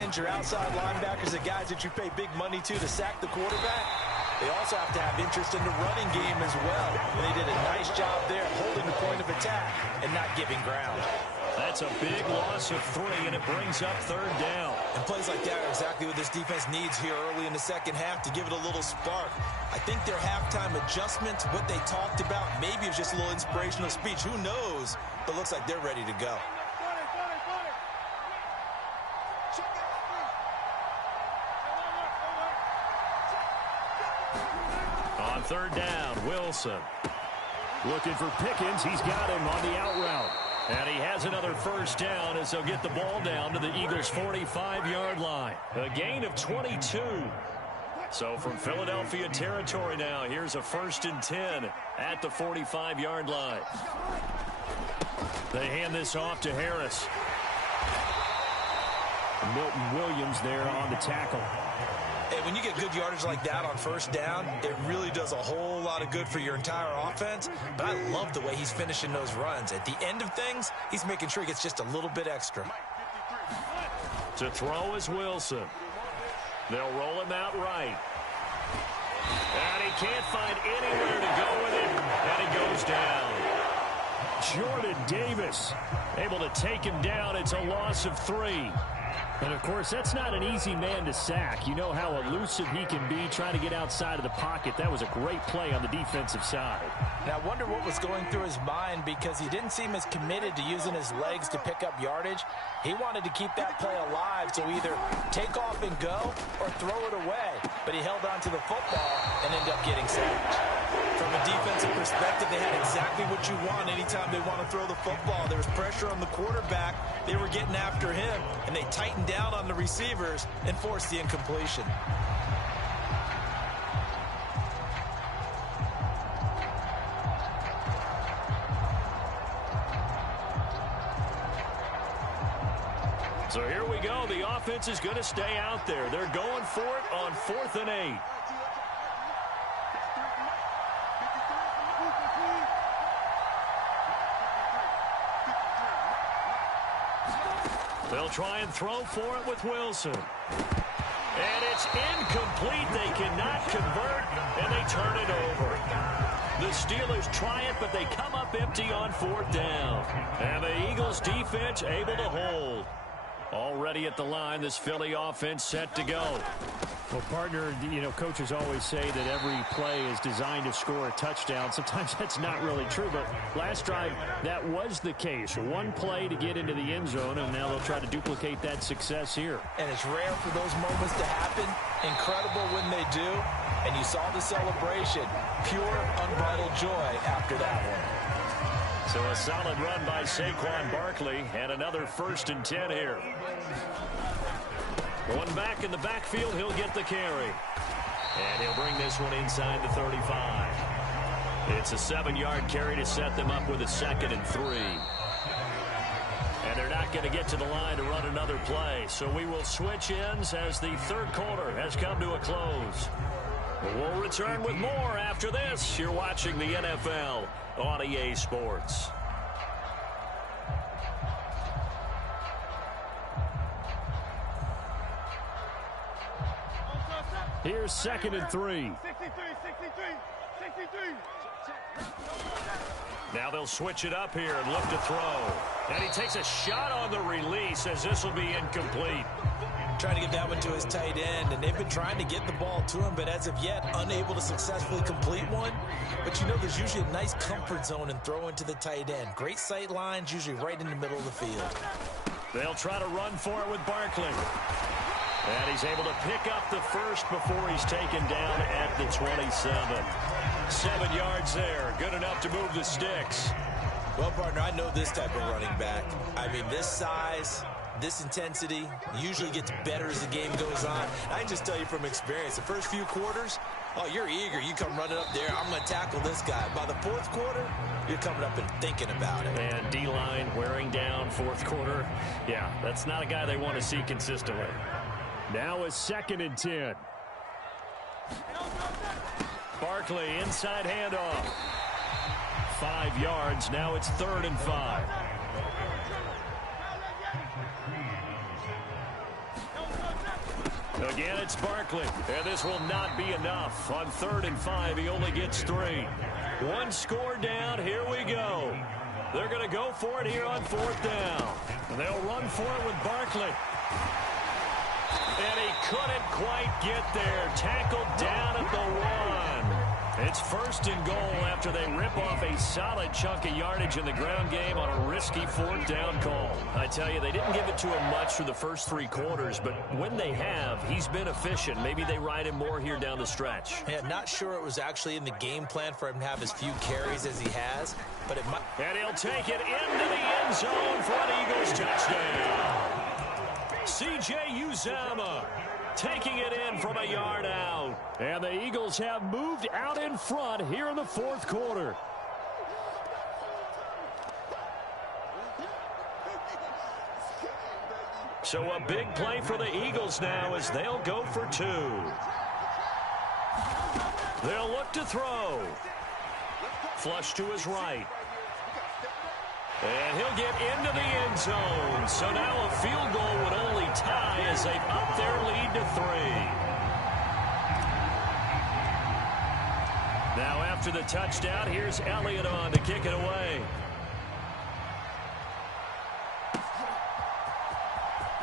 And your outside linebackers, the guys that you pay big money to sack the quarterback, they also have to have interest in the running game as well. And they did a nice job there holding the point of attack and not giving ground. That's a big loss of 3, and it brings up 3rd down. And plays like that are exactly what this defense needs here early in the second half to give it a little spark. I think their halftime adjustments, what they talked about, maybe it was just a little inspirational speech. Who knows? But looks like they're ready to go. On 3rd down, Wilson. Looking for Pickens. He's got him on the out route. And he has another first down as they'll get the ball down to the Eagles' 45-yard line. A gain of 22. So from Philadelphia territory now, here's a 1st and 10 at the 45-yard line. They hand this off to Harris. Milton Williams there on the tackle. Hey, when you get good yardage like that on first down, it really does a whole lot of good for your entire offense. But I love the way he's finishing those runs. At the end of things, he's making sure he gets just a little bit extra. To throw is Wilson. They'll roll him out right. And he can't find anywhere to go with it. And he goes down. Jordan Davis able to take him down. It's a loss of 3. And, of course, that's not an easy man to sack. You know how elusive he can be trying to get outside of the pocket. That was a great play on the defensive side. Now, I wonder what was going through his mind because he didn't seem as committed to using his legs to pick up yardage. He wanted to keep that play alive, so either take off and go or throw it away. But he held on to the football and ended up getting sacked. From a defensive perspective, they had exactly what you want anytime they want to throw the football. There was pressure on the quarterback. They were getting after him, and they tightened down on the receivers and forced the incompletion. So here we go. The offense is going to stay out there. They're going for it on 4th and 8. They'll try and throw for it with Wilson. And it's incomplete. They cannot convert, and they turn it over. The Steelers try it, but they come up empty on 4th down. And the Eagles defense able to hold. Already at the line, this Philly offense set to go. Well, partner, coaches always say that every play is designed to score a touchdown. Sometimes that's not really true, but last drive, that was the case. One play to get into the end zone, and now they'll try to duplicate that success here. And it's rare for those moments to happen. Incredible when they do. And you saw the celebration. Pure, unbridled joy after that one. So a solid run by Saquon Barkley, and another 1st and 10 here. One back in the backfield, he'll get the carry. And he'll bring this one inside the 35. It's a 7-yard carry to set them up with a 2nd and 3. And they're not going to get to the line to run another play. So we will switch ends as the 3rd quarter has come to a close. We'll return with more after this. You're watching the NFL on EA Sports. Here's 2nd and 3. Now they'll switch it up here and look to throw. And he takes a shot on the release as this will be incomplete. Trying to get that one to his tight end, and they've been trying to get the ball to him, but as of yet, unable to successfully complete one. But there's usually a nice comfort zone in throwing to the tight end. Great sight lines, usually right in the middle of the field. They'll try to run for it with Barkley. And he's able to pick up the first before he's taken down at the 27. 7 yards there. Good enough to move the sticks. Well, partner, I know this type of running back. I mean, this size, this intensity usually gets better as the game goes on. I can just tell you from experience, the first few quarters, oh, you're eager. You come running up there. I'm going to tackle this guy. By the 4th quarter, you're coming up and thinking about it. And D-line wearing down 4th quarter. Yeah, that's not a guy they want to see consistently. Now a 2nd and 10. Barkley, inside handoff. 5 yards. Now it's 3rd and 5. Again, it's Barkley. And this will not be enough. On 3rd and 5, he only gets 3. One score down. Here we go. They're going to go for it here on 4th down. And they'll run for it with Barkley. And he couldn't quite get there. Tackled down at the 1. It's 1st and goal after they rip off a solid chunk of yardage in the ground game on a risky 4th down call. I tell you, they didn't give it to him much for the first 3 quarters, but when they have, he's been efficient. Maybe they ride him more here down the stretch. Yeah, not sure it was actually in the game plan for him to have as few carries as he has, but it might. And he'll take it into the end zone for an Eagles touchdown. C.J. Uzomah taking it in from a yard out. And the Eagles have moved out in front here in the 4th quarter. So a big play for the Eagles now as they'll go for 2. They'll look to throw. Flush to his right. And he'll get into the end zone. So now a field goal would only tie as they've upped their lead to 3. Now after the touchdown, here's Elliott on to kick it away.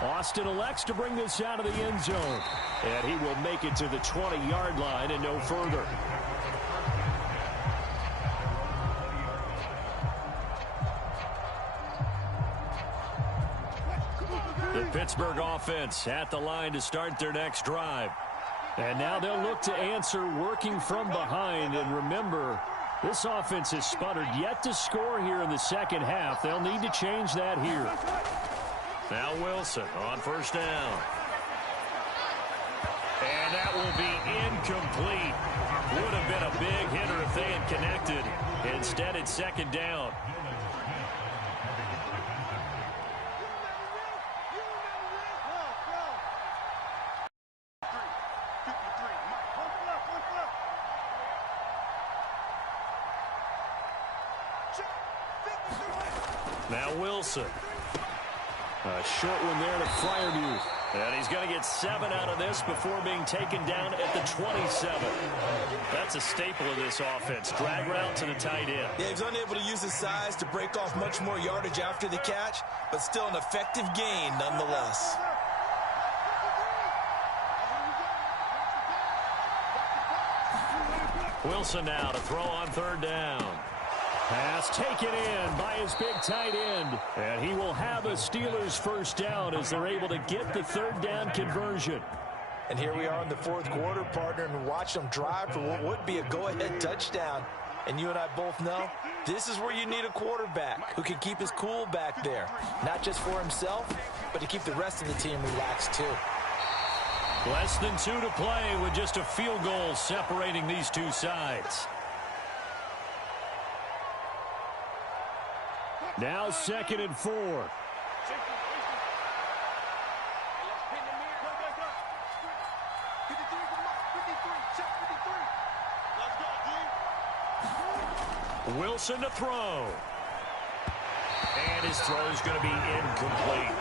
Austin elects to bring this out of the end zone. And he will make it to the 20-yard line and no further. The Pittsburgh offense at the line to start their next drive. And now they'll look to answer working from behind. And remember, this offense has sputtered yet to score here in the second half. They'll need to change that here. Now Wilson on 1st down. And that will be incomplete. Would have been a big hitter if they had connected. Instead, it's 2nd down. Now Wilson. A short one there to Freiermuth. And he's going to get 7 out of this before being taken down at the 27. That's a staple of this offense. Drag route to the tight end. Yeah, he's unable to use his size to break off much more yardage after the catch, but still an effective gain nonetheless. Wilson now to throw on 3rd down. Pass taken in by his big tight end. And he will have a Steelers 1st down as they're able to get the 3rd down conversion. And here we are in the 4th quarter, partner, and watch them drive for what would be a go-ahead touchdown. And you and I both know this is where you need a quarterback who can keep his cool back there. Not just for himself, but to keep the rest of the team relaxed too. Less than 2 to play with just a field goal separating these two sides. Now 2nd and 4. Wilson to throw. And his throw is going to be incomplete.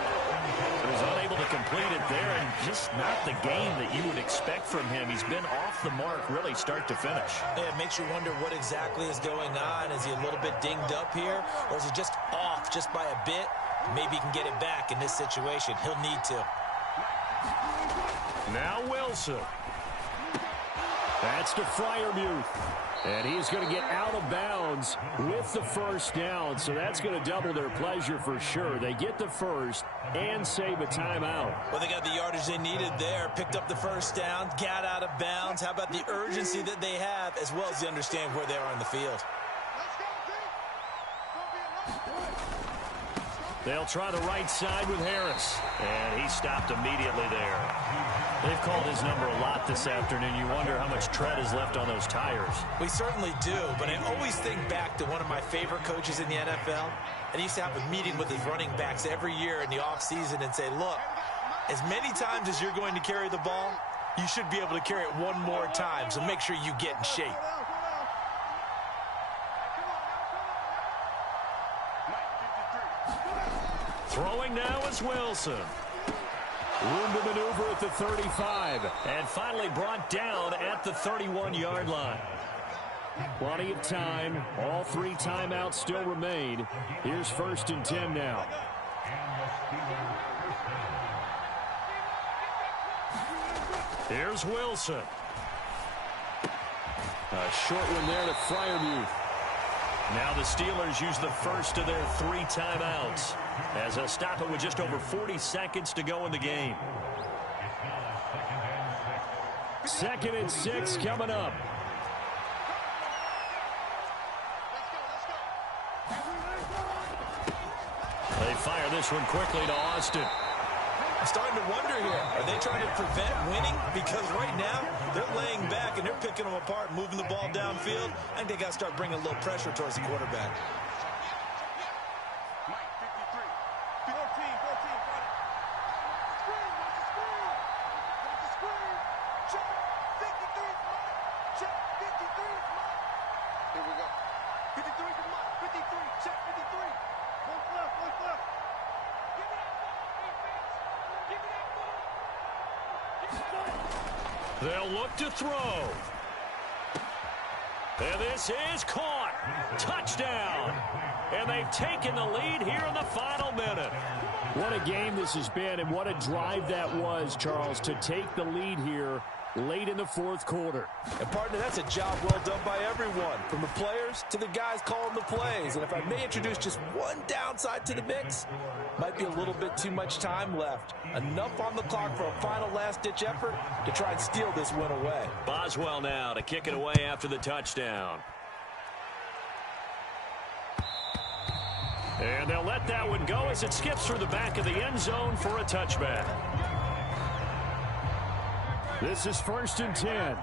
He was unable to complete it there, and just not the game that you would expect from him. He's been off the mark really start to finish. Yeah, it makes you wonder what exactly is going on. Is he a little bit dinged up here, or is he just off just by a bit? Maybe he can get it back in this situation. He'll need to. Now Wilson. That's to Freiermuth. And he's going to get out of bounds with the 1st down. So that's going to double their pleasure for sure. They get the 1st and save a timeout. Well, they got the yardage they needed there. Picked up the 1st down, got out of bounds. How about the urgency that they have, as well as they understand where they are on the field? They'll try the right side with Harris. And he stopped immediately there. They've called his number a lot this afternoon. You wonder how much tread is left on those tires. We certainly do, but I always think back to one of my favorite coaches in the NFL. And he used to have a meeting with his running backs every year in the offseason and say, look, as many times as you're going to carry the ball, you should be able to carry it one more time, so make sure you get in shape. Throwing now is Wilson. Room to maneuver at the 35. And finally brought down at the 31-yard line. Plenty of time. All 3 timeouts still remain. Here's 1st and 10 now. Here's Wilson. A short one there to Freiermuth. Now the Steelers use the 1st of their 3 timeouts, as they'll stop it with just over 40 seconds to go in the game. 2nd and 6 coming up. They fire this one quickly to Austin. I'm starting to wonder here, are they trying to prevent winning? Because right now, they're laying back and they're picking them apart, moving the ball downfield. I think they got to start bringing a little pressure towards the quarterback. They'll look to throw. And this is caught. Touchdown. And they've taken the lead here in the final minute. What a game this has been, and what a drive that was, Charles, to take the lead here late in the 4th quarter. And, partner, that's a job well done by everyone, from the players to the guys calling the plays. And if I may introduce just one downside to the mix, might be a little bit too much time left. Enough on the clock for a final last-ditch effort to try and steal this win away. Boswell now to kick it away after the touchdown. And they'll let that one go as it skips through the back of the end zone for a touchback. This is 1st and 10.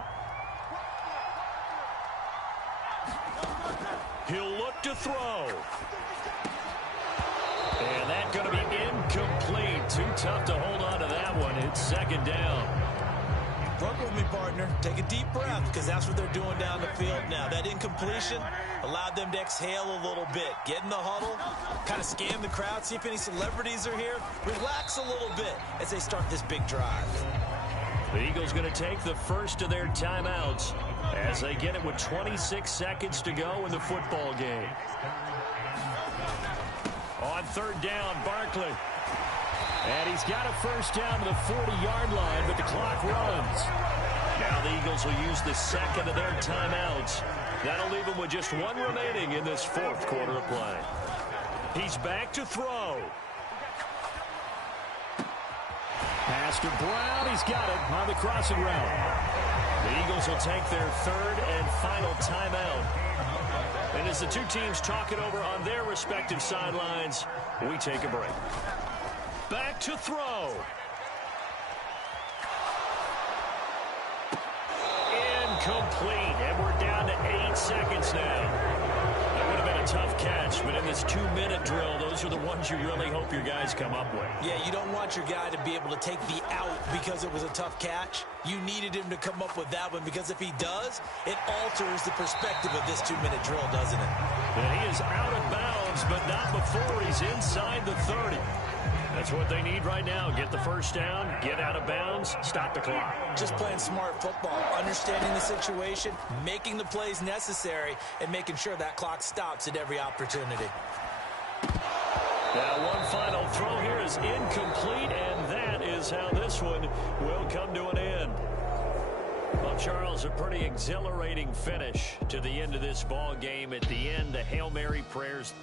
He'll look to throw. And that's going to be incomplete. Too tough to hold on to that one. It's 2nd down. Work with me, partner. Take a deep breath, because that's what they're doing down the field now. That incompletion allowed them to exhale a little bit. Get in the huddle, kind of scan the crowd, see if any celebrities are here. Relax a little bit as they start this big drive. The Eagles going to take the first of their timeouts as they get it with 26 seconds to go in the football game. On third down, Barkley. And he's got a first down to the 40-yard line, but the clock runs. Now the Eagles will use the second of their timeouts. That'll leave them with just one remaining in this fourth quarter of play. He's back to throw. Pass to Brown. He's got it on the crossing route. The Eagles will take their third and final timeout. And as the two teams talk it over on their respective sidelines, we take a break. Back to throw. Incomplete, and we're down to 8 seconds now. That would have been a tough catch, but in this 2-minute drill, those are the ones you really hope your guys come up with. Yeah, you don't want your guy to be able to take the out because it was a tough catch. You needed him to come up with that one, because if he does, it alters the perspective of this 2-minute drill, doesn't it? And he is out of bounds, but not before he's inside the 30. That's what they need right now. Get the first down, get out of bounds, stop the clock. Just playing smart football, understanding the situation, making the plays necessary, and making sure that clock stops at every opportunity. Now one final throw here is incomplete, and that is how this one will come to an end. Well, Charles, a pretty exhilarating finish to the end of this ball game. At the end, the Hail Mary prayers.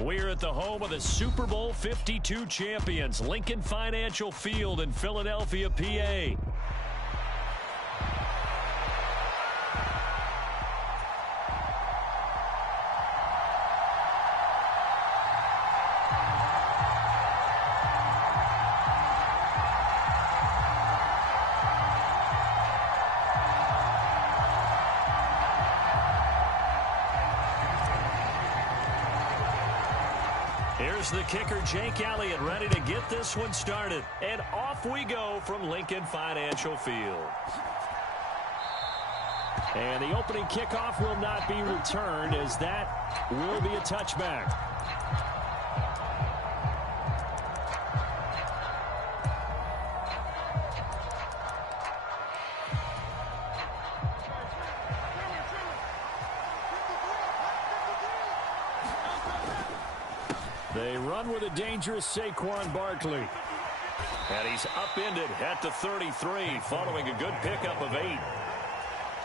We're at the home of the Super Bowl 52 champions, Lincoln Financial Field in Philadelphia, PA. Here's the kicker, Jake Elliott, ready to get this one started. And off we go from Lincoln Financial Field. And the opening kickoff will not be returned, as that will be a touchback. They run with a dangerous Saquon Barkley. And he's upended at the 33 following a good pickup of 8.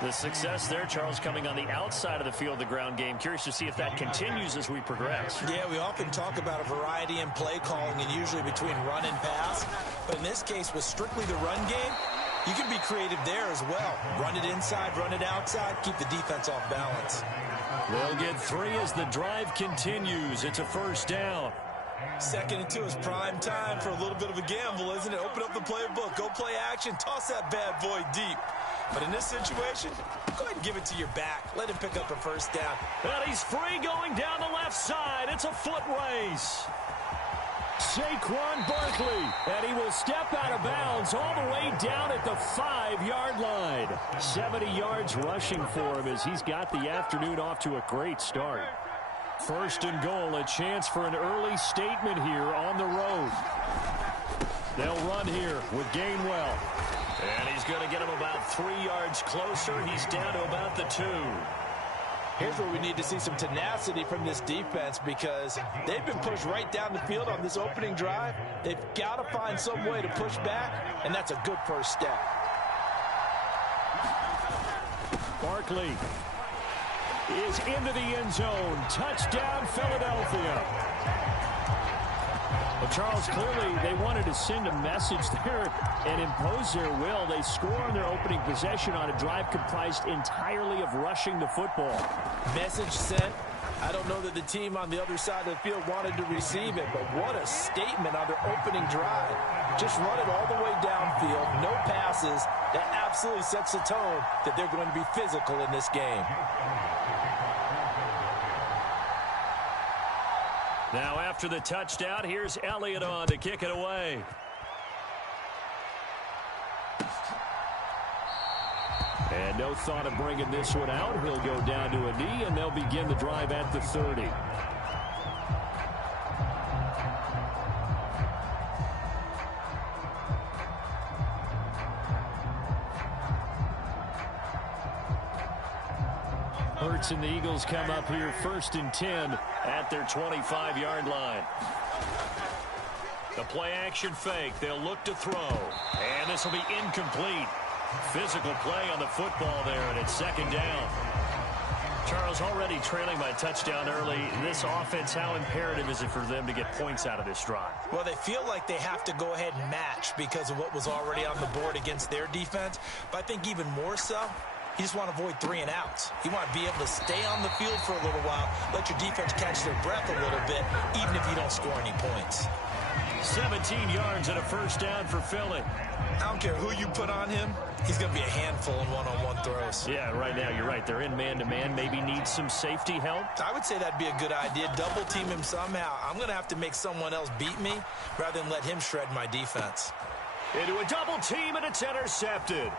The success there, Charles, coming on the outside of the field, the ground game. Curious to see if that continues as we progress. Yeah, we often talk about a variety in play calling and usually between run and pass. But in this case, with strictly the run game, You can be creative there as well. Run it inside, run it outside, keep the defense off balance. They'll get 3 as the drive continues. It's a first down. 2nd and 2 is prime time for a little bit of a gamble, isn't it? Open up the playbook, go play action, toss that bad boy deep. But in this situation, go ahead and give it to your back. Let him pick up a first down. And he's free going down the left side. It's a foot race. Saquon Barkley, and he will step out of bounds all the way down at the 5-yard line. 70 yards rushing for him as he's got the afternoon off to a great start. 1st and goal, a chance for an early statement here on the road. They'll run here with Gainwell. And he's going to get him about 3 yards closer. He's down to about the 2. Here's where we need to see some tenacity from this defense because they've been pushed right down the field on this opening drive. They've got to find some way to push back, and that's a good first step. Barkley is into the end zone. Touchdown, Philadelphia. Well, Charles, clearly they wanted to send a message there and impose their will. They score on their opening possession on a drive comprised entirely of rushing the football. Message sent. I don't know that the team on the other side of the field wanted to receive it, but what a statement on their opening drive. Just run it all the way downfield, no passes. That absolutely sets the tone that they're going to be physical in this game. Now after the touchdown, here's Elliott on to kick it away. And no thought of bringing this one out. He'll go down to a knee, and they'll begin the drive at the 30. Hurts and the Eagles come up here 1st and 10 at their 25-yard line. The play action fake. They'll look to throw. And this will be incomplete. Physical play on the football there, and it's 2nd down. Charles, already trailing by a touchdown early. This offense, how imperative is it for them to get points out of this drive? Well, they feel like they have to go ahead and match because of what was already on the board against their defense. But I think even more so, you just want to avoid 3 and outs. You want to be able to stay on the field for a little while, let your defense catch their breath a little bit, even if you don't score any points. 17 yards and a first down for Philly. I don't care who you put on him. He's going to be a handful in one-on-one throws. Yeah, right now you're right. They're in man-to-man. Maybe need some safety help. I would say that'd be a good idea. Double team him somehow. I'm going to have to make someone else beat me rather than let him shred my defense. Into a double team, and it's intercepted.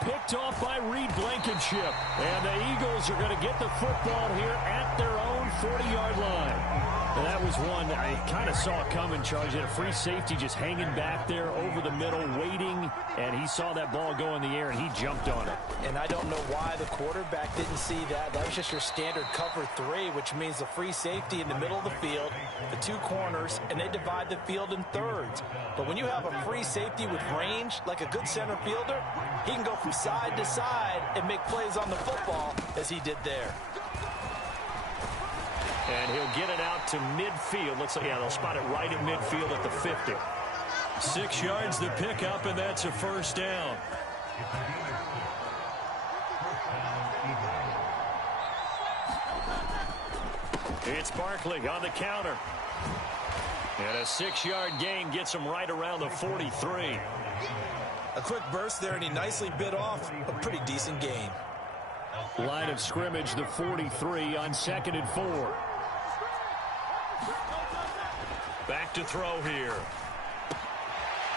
Picked off by Reed Blankenship. And the Eagles are going to get the football here at their own 40-yard line. And that was one I kind of saw coming, Charles. Had a free safety just hanging back there over the middle, waiting, and he saw that ball go in the air, and he jumped on it. And I don't know why the quarterback didn't see that. That was just your standard cover 3, which means a free safety in the middle of the field, the 2 corners, and they divide the field in thirds. But when you have a free safety with range, like a good center fielder, he can go from side to side and make plays on the football as he did there. And he'll get it out to midfield. Looks like, yeah, they'll spot it right at midfield at the 50. 6 yards the pickup, and that's a first down. It's Barkley on the counter. And a 6-yard gain gets him right around the 43. A quick burst there, and he nicely bit off a pretty decent gain. Line of scrimmage, the 43 on 2nd and 4. Back to throw here.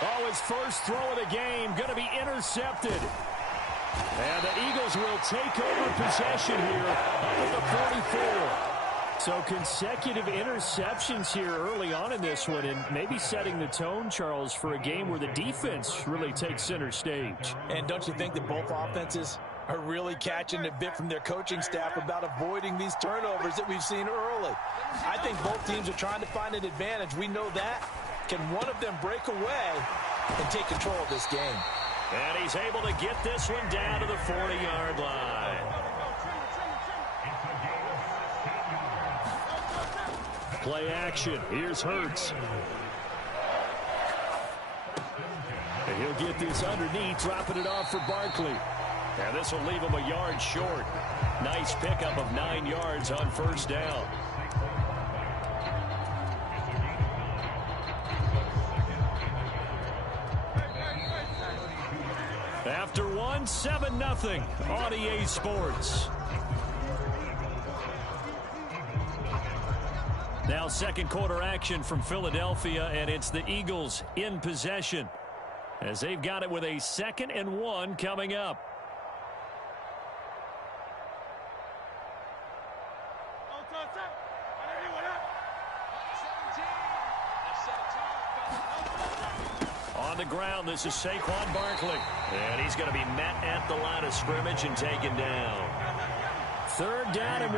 Oh, his first throw of the game going to be intercepted. And the Eagles will take over possession here up at the 44. So consecutive interceptions here early on in this one, and maybe setting the tone, Charles, for a game where the defense really takes center stage. And don't you think that both offenses are really catching a bit from their coaching staff about avoiding these turnovers that we've seen early? I think both teams are trying to find an advantage. We know that. Can one of them break away and take control of this game? And he's able to get this one down to the 40-yard line. Play action. Here's Hurts. And he'll get this underneath, dropping it off for Barkley. And this will leave him a yard short. Nice pickup of 9 yards on first down. After one, 7-0 on EA Sports. Now second quarter action from Philadelphia, and it's the Eagles in possession as they've got it with a 2nd and 1 coming up. On the ground, this is Saquon Barkley. And he's going to be met at the line of scrimmage and taken down. 3rd down and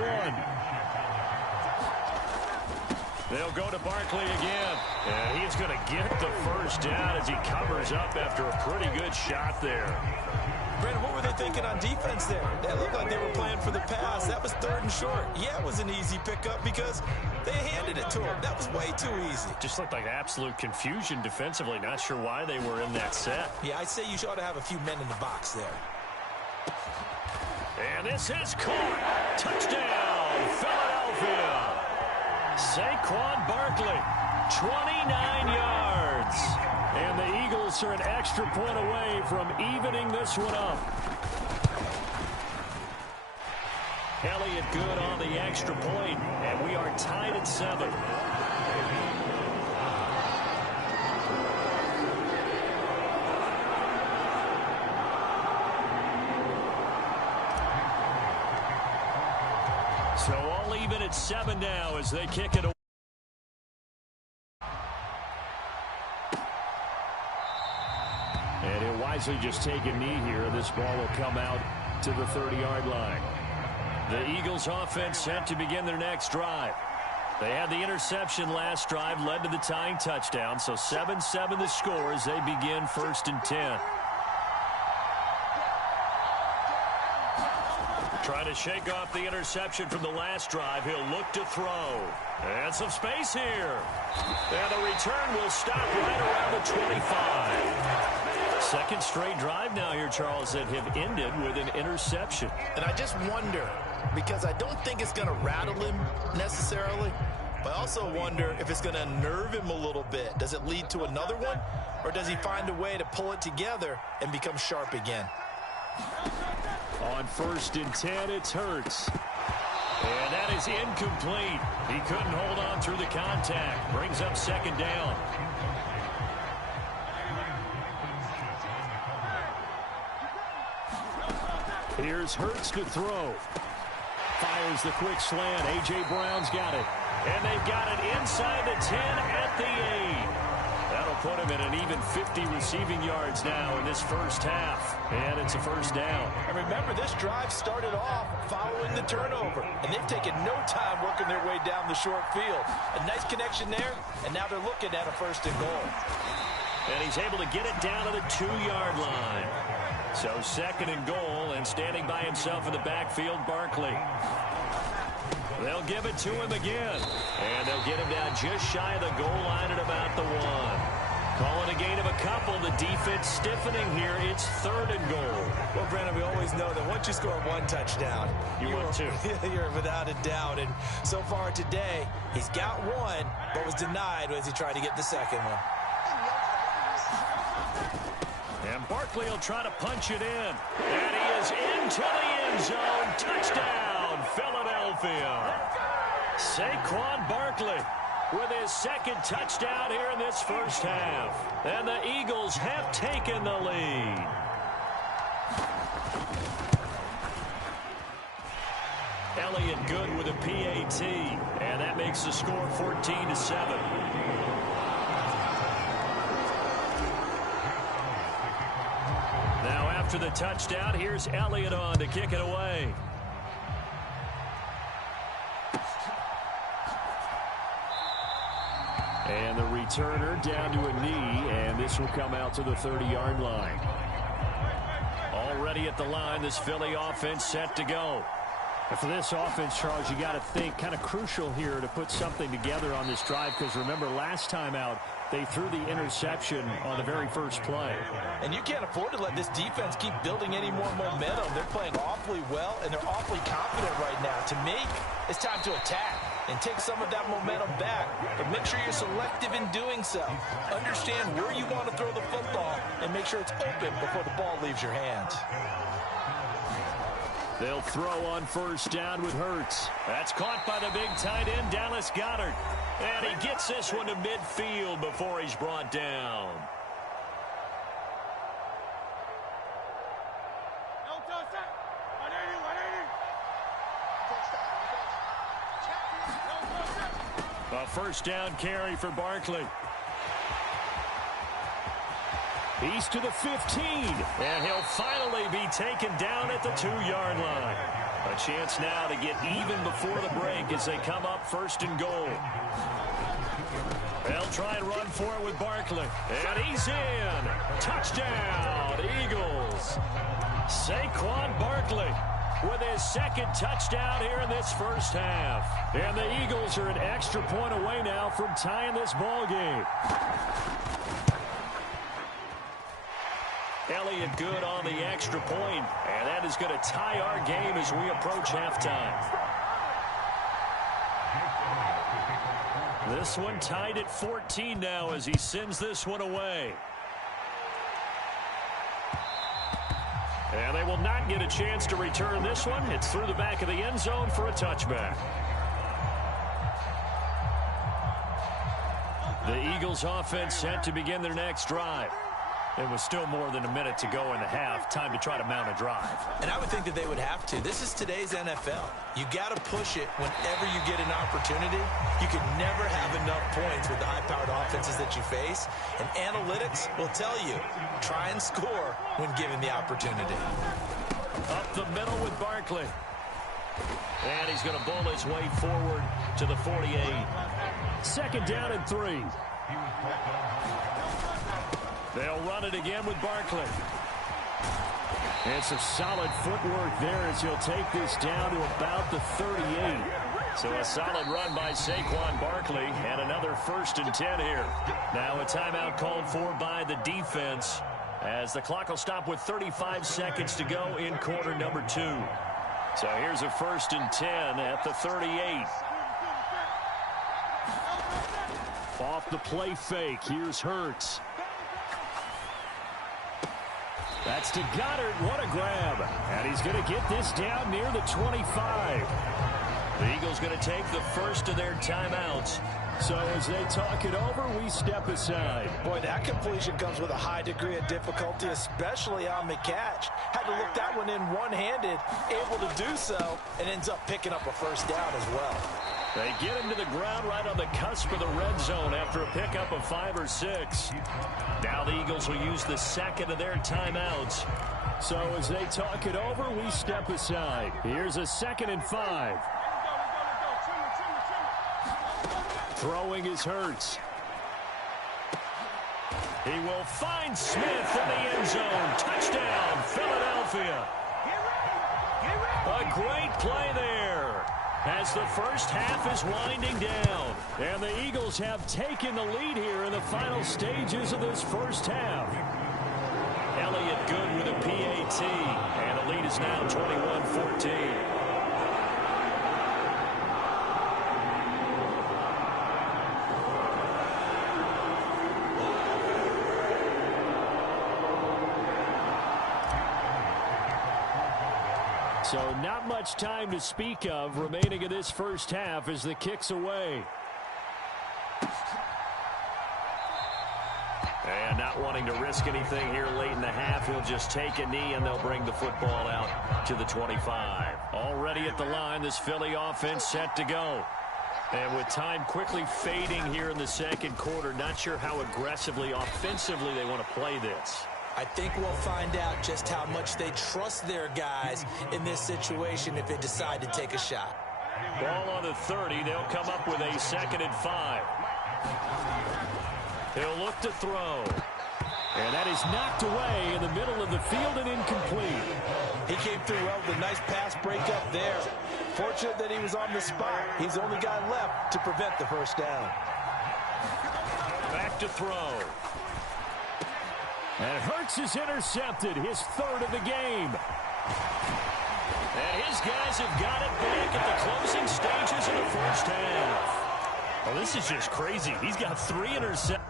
1. They'll go to Barkley again. And he's going to get the first down as he covers up after a pretty good shot there. Brandon, what were they thinking on defense there? That looked like they were playing for the pass. That was 3rd and short. Yeah, it was an easy pickup because they handed it to him. That was way too easy. Just looked like absolute confusion defensively. Not sure why they were in that set. Yeah, I'd say you ought to have a few men in the box there. And this is caught. Touchdown, Philadelphia. Saquon Barkley, 29 yards. And the Eagles are an extra point away from evening this one up. Elliott good on the extra point, and we are tied at 7. So all even at 7 now as they kick it away. And he'll wisely just take a knee here. This ball will come out to the 30-yard line. The Eagles offense set to begin their next drive. They had the interception last drive, led to the tying touchdown. So 7-7 the score as they begin 1st and 10. Trying to shake off the interception from the last drive. He'll look to throw. And some space here. And the return will stop right around the 25. 2nd straight drive now here, Charles, that have ended with an interception. And I just wonder, because I don't think it's going to rattle him necessarily, but I also wonder if it's going to unnerve him a little bit. Does it lead to another one, or does he find a way to pull it together and become sharp again? On 1st and 10, it's Hurts. And that is incomplete. He couldn't hold on through the contact. Brings up 2nd down. Here's Hurts to throw. Fires the quick slant. A.J. Brown's got it. And they've got it inside the 10 at the 8. That'll put him at an even 50 receiving yards now in this first half. And it's a 1st down. And remember, this drive started off following the turnover. And they've taken no time working their way down the short field. A nice connection there, and now they're looking at a 1st and goal. And he's able to get it down to the 2-yard line. So 2nd and goal, and standing by himself in the backfield, Barkley. They'll give it to him again. And they'll get him down just shy of the goal line at about the 1. Calling a gain of a couple. The defense stiffening here. It's 3rd and goal. Well, Brandon, we always know that once you score 1 touchdown, you're 2. You're without a doubt. And so far today, he's got 1, but was denied as he tried to get the 2nd one. And Barkley will try to punch it in. And he is into the end zone. Touchdown, Philadelphia. Saquon Barkley with his 2nd touchdown here in this first half. And the Eagles have taken the lead. Elliott good with a PAT. And that makes the score 14-7. After the touchdown, here's Elliott on to kick it away. And the returner down to a knee, and this will come out to the 30-yard line. Already at the line, this Philly offense set to go. And for this offense, Charles, you got to think kind of crucial here to put something together on this drive, because remember last time out they threw the interception on the very first play. And you can't afford to let this defense keep building any more momentum. They're playing awfully well, and they're awfully confident right now. To me, it's time to attack and take some of that momentum back. But make sure you're selective in doing so. Understand where you want to throw the football and make sure it's open before the ball leaves your hands. They'll throw on first down with Hurts. That's caught by the big tight end, Dallas Goedert. And he gets this one to midfield before he's brought down. A first down carry for Barkley. He's to the 15. And he'll finally be taken down at the 2-yard line. A chance now to get even before the break as they come up first and goal. They'll try and run for it with Barkley. And he's in. Touchdown, Eagles. Saquon Barkley with his second touchdown here in this first half. And the Eagles are an extra point away now from tying this ball game. Elliott good on the extra point, and that is going to tie our game as we approach halftime. This one tied at 14 now as he sends this one away. And they will not get a chance to return this one. It's through the back of the end zone for a touchback. The Eagles offense set to begin their next drive. It was still more than a minute to go in the half. Time to try to mount a drive. And I would think that they would have to. This is today's NFL. You got to push it whenever you get an opportunity. You can never have enough points with the high-powered offenses that you face. And analytics will tell you, try and score when given the opportunity. Up the middle with Barkley. And he's going to bull his way forward to the 48. Second down and 3. They'll run it again with Barkley. And some solid footwork there as he'll take this down to about the 38. So a solid run by Saquon Barkley and another 1st and 10 here. Now a timeout called for by the defense as the clock will stop with 35 seconds to go in quarter number 2. So here's a 1st and 10 at the 38. Off the play fake. Here's Hurts. That's to Goddard. What a grab. And he's going to get this down near the 25. The Eagles going to take the first of their timeouts. So as they talk it over, we step aside. Boy, that completion comes with a high degree of difficulty, especially on the catch. Had to look that one in one-handed, able to do so, and ends up picking up a first down as well. They get him to the ground right on the cusp of the red zone after a pickup of 5 or 6. Now the Eagles will use the second of their timeouts. So as they talk it over, we step aside. Here's a 2nd and 5. Throwing is Hurts. He will find Smith in the end zone. Touchdown, Philadelphia. A great play there as the first half is winding down. And the Eagles have taken the lead here in the final stages of this first half. Elliott good with a PAT, and the lead is now 21-14. So not much time to speak of remaining in this first half as the kick's away. And not wanting to risk anything here late in the half, he'll just take a knee and they'll bring the football out to the 25. Already at the line, this Philly offense set to go. And with time quickly fading here in the second quarter, not sure how aggressively, offensively they want to play this. I think we'll find out just how much they trust their guys in this situation if they decide to take a shot. Ball on the 30. They'll come up with a 2nd and 5. He'll look to throw. And that is knocked away in the middle of the field and incomplete. He came through well with a nice pass breakup there. Fortunate that he was on the spot. He's the only guy left to prevent the first down. Back to throw. And Hurts is intercepted, his third of the game. And his guys have got it back at the closing stages of the first half. Well, this is just crazy. He's got 3 interceptions.